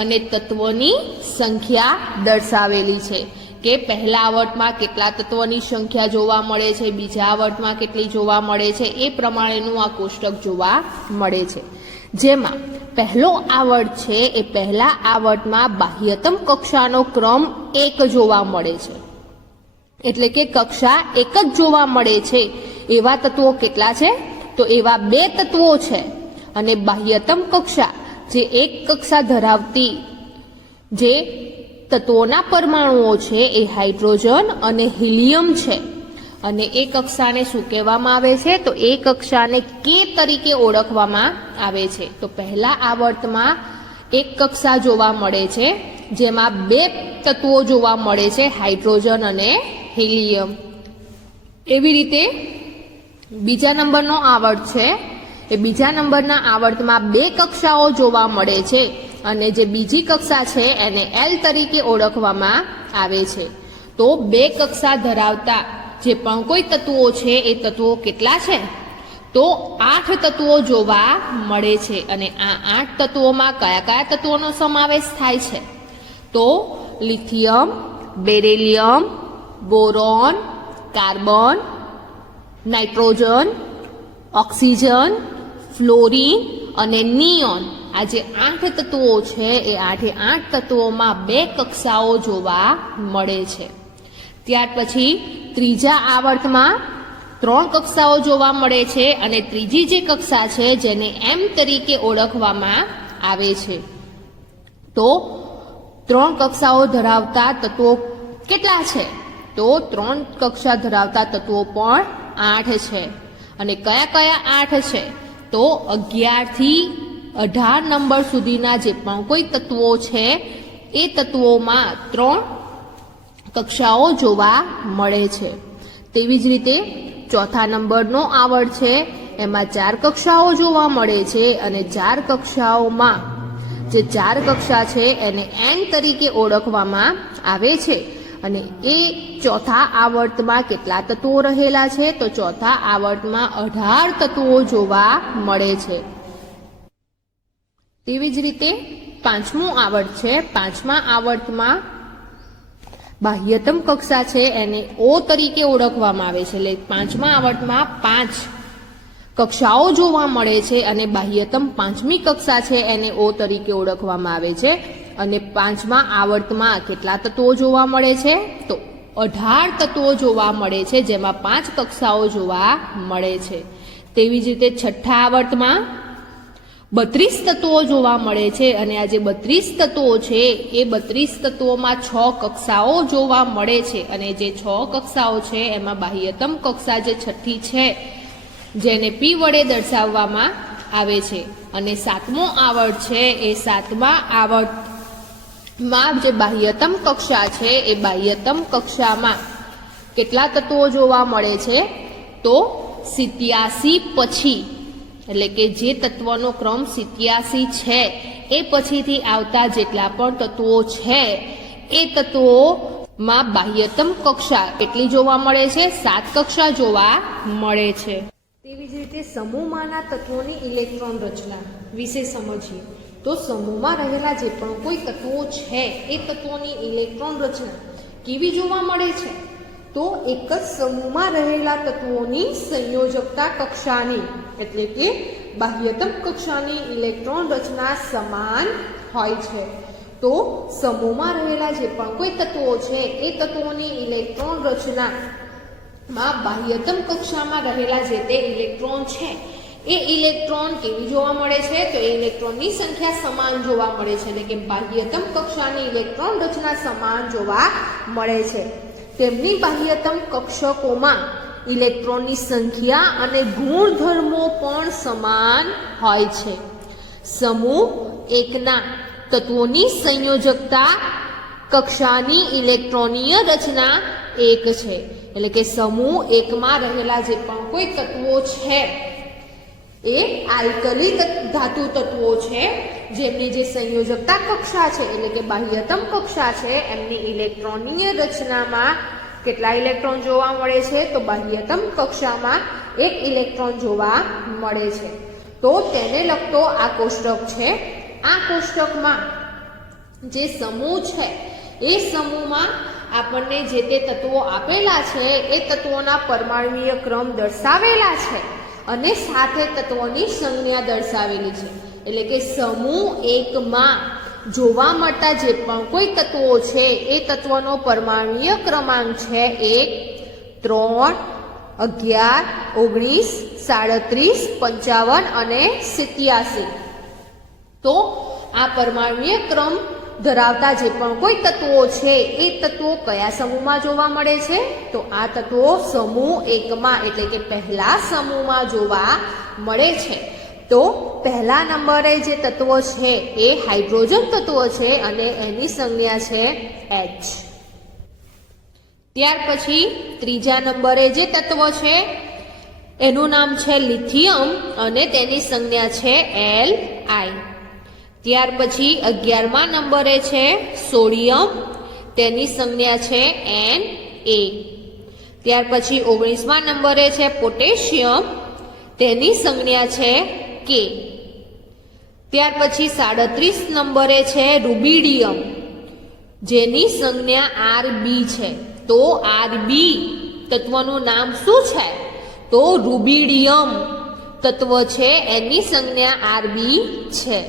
અને તત્વોની સંખ્યા દર્શાવેલી છે કે પહેલા આવર્તમાં કેટલા તત્વોની સંખ્યા જોવા મળે છે, બીજા આવર્તમાં કેટલી જોવા મળે છે, એ પ્રમાણેનું આ કોષ્ટક જોવા મળે છે. જેમાં પહેલો આવર્ત છે એ પહેલા આવર્તમાં બાહ્યતમ કક્ષાનો ક્રમ 1 જોવા મળે છે. એટલે કે કક્ષા 1 જ જોવા મળે છે એવા તત્વો કેટલા છે? તો એવા 2 તત્વો છે. અને બાહ્યતમ કક્ષા જે એક કક્ષા ધરાવતી જે તત્વોના પરમાણુઓ છે એ હાઇડ્રોજન અને હિલિયમ છે. અને એ કક્ષાને શું કહેવામાં આવે છે? તો એ કક્ષાને K તરીકે ઓળખવામાં આવે છે. તો પહેલા આવર્તમાં એક કક્ષા જોવા મળે છે જેમાં 2 તત્વો જોવા મળે છે, હાઇડ્રોજન અને હિલિયમ. એવી રીતે બીજા નંબરનો આવર્ત છે, એ બીજા નંબરના આવર્તમાં 2 કક્ષાઓ જોવા મળે છે અને જે બીજી કક્ષા છે એને L તરીકે ઓળખવામાં આવે છે. તો 2 કક્ષા ધરાવતા જે પણ કોઈ તત્વો છે એ તત્વો કેટલા છે? તો 8 તત્વો જોવા મળે છે. અને આ 8 તત્વોમાં કયા કયા તત્વોનો સમાવેશ થાય છે? તો lithium, beryllium, boron, carbon, nitrogen, oxygen, fluorine અને નિયોન. આ જે 8 તત્વો છે એ 8 તત્વોમાં 2 કક્ષાઓ જોવા મળે છે. ત્યાર પછી ત્રીજા આવર્તમાં 3 કક્ષાઓ જોવા મળે છે અને ત્રીજી જે કક્ષા છે જેને M તરીકે ઓળખવામાં આવે છે. તો 3 કક્ષાઓ ધરાવતા તત્વો કેટલા છે? તો 3 કક્ષા ધરાવતા તત્વો પણ 8 છે. અને કયા કયા 8 છે? તો 11 થી 18 નંબર સુધીના જે પણ કોઈ તત્વો છે એ તત્વોમાં 3 કક્ષાઓ જોવા મળે છે. તેવી જ રીતે ચોથા નંબરનો આવર્ત છે, એમાં 4 કક્ષાઓ જોવા મળે છે અને 4 કક્ષાઓમાં જે 4 કક્ષા છે એને N તરીકે ઓળખવામાં આવે છે. અને એ ચોથા આવર્તમાં કેટલા તત્વો રહેલા છે? તો ચોથા આવર્તમાં 18 તત્વો જોવા મળે છે. તેવી જ રીતે પાંચમું આવર્ત છે, પાંચમા આવર્તમાં બાહ્યતમ કક્ષા છે એને O તરીકે ઓળખવામાં આવે છે. એટલે પાંચમા આવર્તમાં 5 કક્ષાઓ જોવા મળે છે અને બાહ્યતમ પાંચમી કક્ષા છે એને O તરીકે ઓળખવામાં આવે છે. અને પાંચમા આવર્તમાં કેટલા તત્વો જોવા મળે છે? તો 18 તત્વો જોવા મળે છે, જેમાં 5 કક્ષાઓ જોવા મળે છે. તેવી જ રીતે છઠ્ઠા આવર્તમાં 32 તત્વો જોવા મળે છે અને આ જે 32 તત્વો છે એ 32 તત્વોમાં 6 કક્ષાઓ જોવા મળે છે. અને જે 6 કક્ષાઓ છે એમાં બાહ્યતમ કક્ષા જે છઠ્ઠી છે જેને P વડે દર્શાવવામાં આવે છે. અને સાતમો આવર્ત છે એ સાતમા આવર્તમાં જે બાહ્યતમ કક્ષા છે એ બાહ્યતમ કક્ષામાં કેટલા તત્વો જોવા મળે છે? તો 87 પછી, એટલે કે જે તત્વનો ક્રમ 87 છે એ પછીથી આવતા જેટલા પણ તત્વો છે એ તત્વોમાં બાહ્યતમ કક્ષા કેટલી જોવા મળે છે? 7 કક્ષા જોવા મળે છે. તેવી જ રીતે સમૂહમાંના તત્વોની ઇલેક્ટ્રોન રચના વિશે સમજીએ. તો સમૂહમાં રહેલા જે પણ કોઈ તત્વો છે એ તત્વોની ઇલેક્ટ્રોન રચના કેવી જોવા મળે છે? તો એક જ સમૂહમાં રહેલા તત્વોની સંયોજકતા કક્ષાની, એટલે કે બાહ્યતમ કક્ષાની ઇલેક્ટ્રોન રચના સમાન હોય છે. તો સમૂહમાં રહેલા જે પણ કોઈ તત્વો છે એ તત્વોની ઇલેક્ટ્રોન રચનામાં બાહ્યતમ કક્ષામાં રહેલા જે તે ઇલેક્ટ્રોન છે એ ઇલેક્ટ્રોન કેવી જોવા મળે છે? તો એ ઇલેક્ટ્રોનની સંખ્યા સમાન જોવા મળે છે, એટલે કે બાહ્યતમ કક્ષાની ઇલેક્ટ્રોન રચના સમાન જોવા મળે છે. તેમની બાહ્યતમ કક્ષકોમાં ઇલેક્ટ્રોનની સંખ્યા અને ગુણધર્મો પણ સમાન હોય છે. સમૂહ એકના તત્વોની સંયોજકતા કક્ષાની ઇલેક્ટ્રોનીય રચના 1 છે. એટલે કે સમૂહ એકમાં રહેલા જે પણ કોઈ તત્વો છે એ આલ્કલી ધાતુ તત્વો છે, જેમની જે સંયોજકતા કક્ષા છે એટલે કે બાહ્યતમ કક્ષા છે એમની ઇલેક્ટ્રોનીય રચનામાં કેટલા ઇલેક્ટ્રોન જોવા મળે છે? તો બાહ્યતમ કક્ષામાં 1 ઇલેક્ટ્રોન જોવા મળે છે. તો તેને લગતો આ કોષ્ટક છે. આ કોષ્ટકમાં જે સમૂહ છે એ સમૂહમાં આપણને જે તે તત્વો આપેલા છે એ તત્વોના પરમાણુય ક્રમ દર્શાવેલા છે અને સાથે તત્વોની સંજ્ઞા દર્શાવેલી છે. એટલે કે સમૂહ એકમાં જોવા મળતા જે પણ કોઈ તત્વો છે એ તત્વનો પરમાણુય ક્રમાંક છે 1, 3, 11, 19, 37, 55 અને 87. તો આ પરમાણુય ક્રમ ધરાવતા જે પણ કોઈ તત્વો છે એ તત્વો કયા સમૂહમાં જોવા મળે છે? તો આ તત્વો સમૂહ એકમાં એટલે કે પહેલા સમૂહમાં જોવા મળે છે. તો પહેલા નંબરે જે તત્વો છે એ હાઇડ્રોજન તત્વો છે અને એની સંજ્ઞા છે H. ત્યાર પછી ત્રીજા નંબરે જે તત્વ છે એનું નામ છે લિથિયમ અને તેની સંજ્ઞા છે Li. ત્યાર પછી 11મા નંબરે છે સોડિયમ, તેની સંજ્ઞા છે Na. ત્યાર પછી 19મા નંબરે છે પોટેશિયમ, તેની સંજ્ઞા છે K. ત્યાર પછી 37 નંબરે છે રૂબિડિયમ, જેની સંજ્ઞા Rb છે. તો Rb તત્વનું નામ શું છે? તો રૂબિડિયમ તત્વ છે એની સંજ્ઞા Rb છે.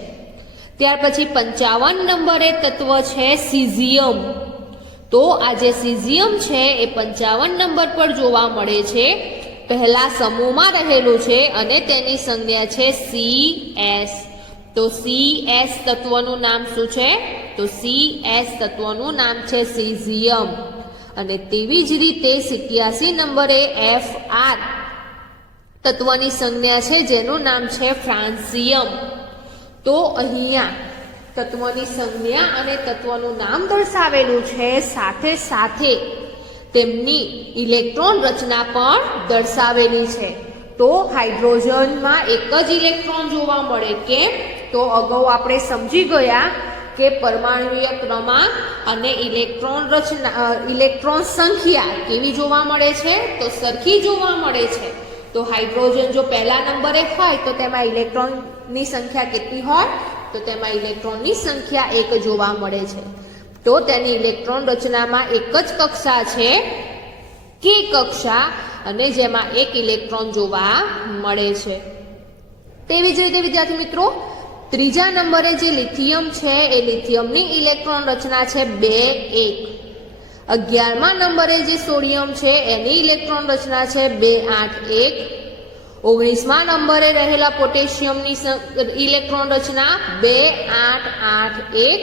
ત્યાર પછી 55 નંબરે તત્વ છે સીઝિયમ. તો આ જે સીઝિયમ છે એ 55 નંબર પર જોવા મળે છે, પહેલા સમૂહમાં રહેલું છે અને તેની સંજ્ઞા છે Cs. તો Cs તત્વનું નામ શું છે? તો Cs તત્વનું નામ છે સીઝિયમ. અને તેવી જ રીતે 87 નંબરે Fr તત્વની સંજ્ઞા છે જેનું નામ છે ફ્રાન્સિયમ. તો અહીંયા તત્વની સંજ્ઞા અને તત્વનું નામ દર્શાવેલું છે, સાથે સાથે તેમની ઇલેક્ટ્રોન રચના પણ દર્શાવેલી છે. તો હાઇડ્રોજનમાં એક જ ઇલેક્ટ્રોન જોવા મળે. કેમ? તો અગાઉ આપણે સમજી ગયા કે પરમાણુય ક્રમાંક અને ઇલેક્ટ્રોન સંખ્યા કેવી જોવા મળે છે? તો સરખી જોવા મળે છે. તો હાઇડ્રોજન જો પહેલા નંબરે હોય તો તેમાં ઇલેક્ટ્રોનની સંખ્યા કેટલી હોય? તો તેમાં ઇલેક્ટ્રોનની સંખ્યા 1 જોવા મળે છે. તો તેની ઇલેક્ટ્રોન રચનામાં એક જ કક્ષા છે K કક્ષા, અને જેમાં 1 ઇલેક્ટ્રોન જોવા મળે છે. તેવી જ રીતે વિદ્યાર્થી મિત્રો ત્રીજા નંબરે જે લિથિયમ છે એ લિથિયમની ઇલેક્ટ્રોન રચના છે 2 1. 11મા નંબરે જે સોડિયમ છે એની ઇલેક્ટ્રોન રચના છે 2 8 1. 19મા નંબરે રહેલા પોટેશિયમની ઇલેક્ટ્રોન રચના 2 8 8 1.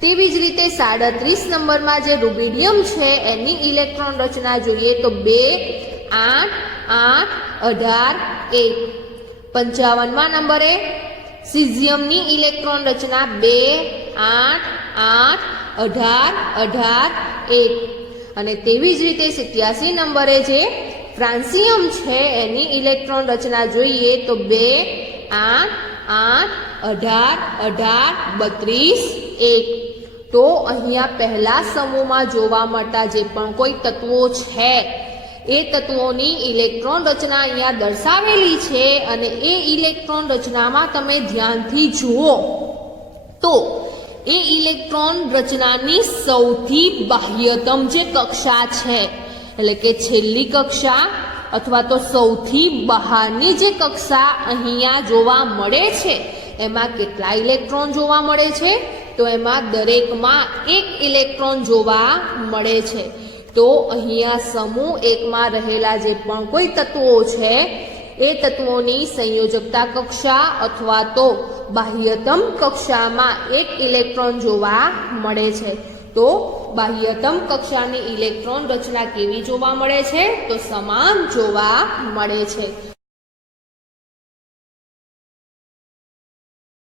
તેવી જ રીતે 37 નંબરમાં જે રૂબિડિયમ છે એની ઇલેક્ટ્રોન રચના જોઈએ તો 2 8 8 18 1. 55મા નંબરે સીઝિયમની ઇલેક્ટ્રોન રચના 2 8 8 18 1. અને તેવી જ રીતે 87 નંબરે જે ફ્રાન્સિયમ છે એની ઇલેક્ટ્રોન રચના જોઈએ તો 2 8 8 18 18 32 1. તો અહીંયા પહેલા સમૂહમાં જોવા મળતા જે પણ કોઈ તત્વો છે એ તત્વોની ઇલેક્ટ્રોન રચના અહીંયા દર્શાવેલી છે. અને એ ઇલેક્ટ્રોન રચનામાં તમે ધ્યાનથી જુઓ તો એ ઇલેક્ટ્રોન રચનાની સૌથી બાહ્યતમ જે કક્ષા છે, એટલે કે છેલ્લી કક્ષા અથવા તો સૌથી બહારની જે કક્ષા અહીંયા જોવા મળે છે, એમાં કેટલા ઇલેક્ટ્રોન જોવા મળે છે? તો એમાં દરેકમાં 1 ઇલેક્ટ્રોન જોવા મળે છે. તો અહીંયા સમૂહ 1માં રહેલા જે પણ કોઈ તત્વો છે એ તત્વોની સંયોજકતા કક્ષા અથવા તો બાહ્યતમ કક્ષામાં 1 ઇલેક્ટ્રોન જોવા મળે છે. તો બાહ્યતમ કક્ષાની ઇલેક્ટ્રોન રચના કેવી જોવા મળે છે? તો સમાન જોવા મળે છે.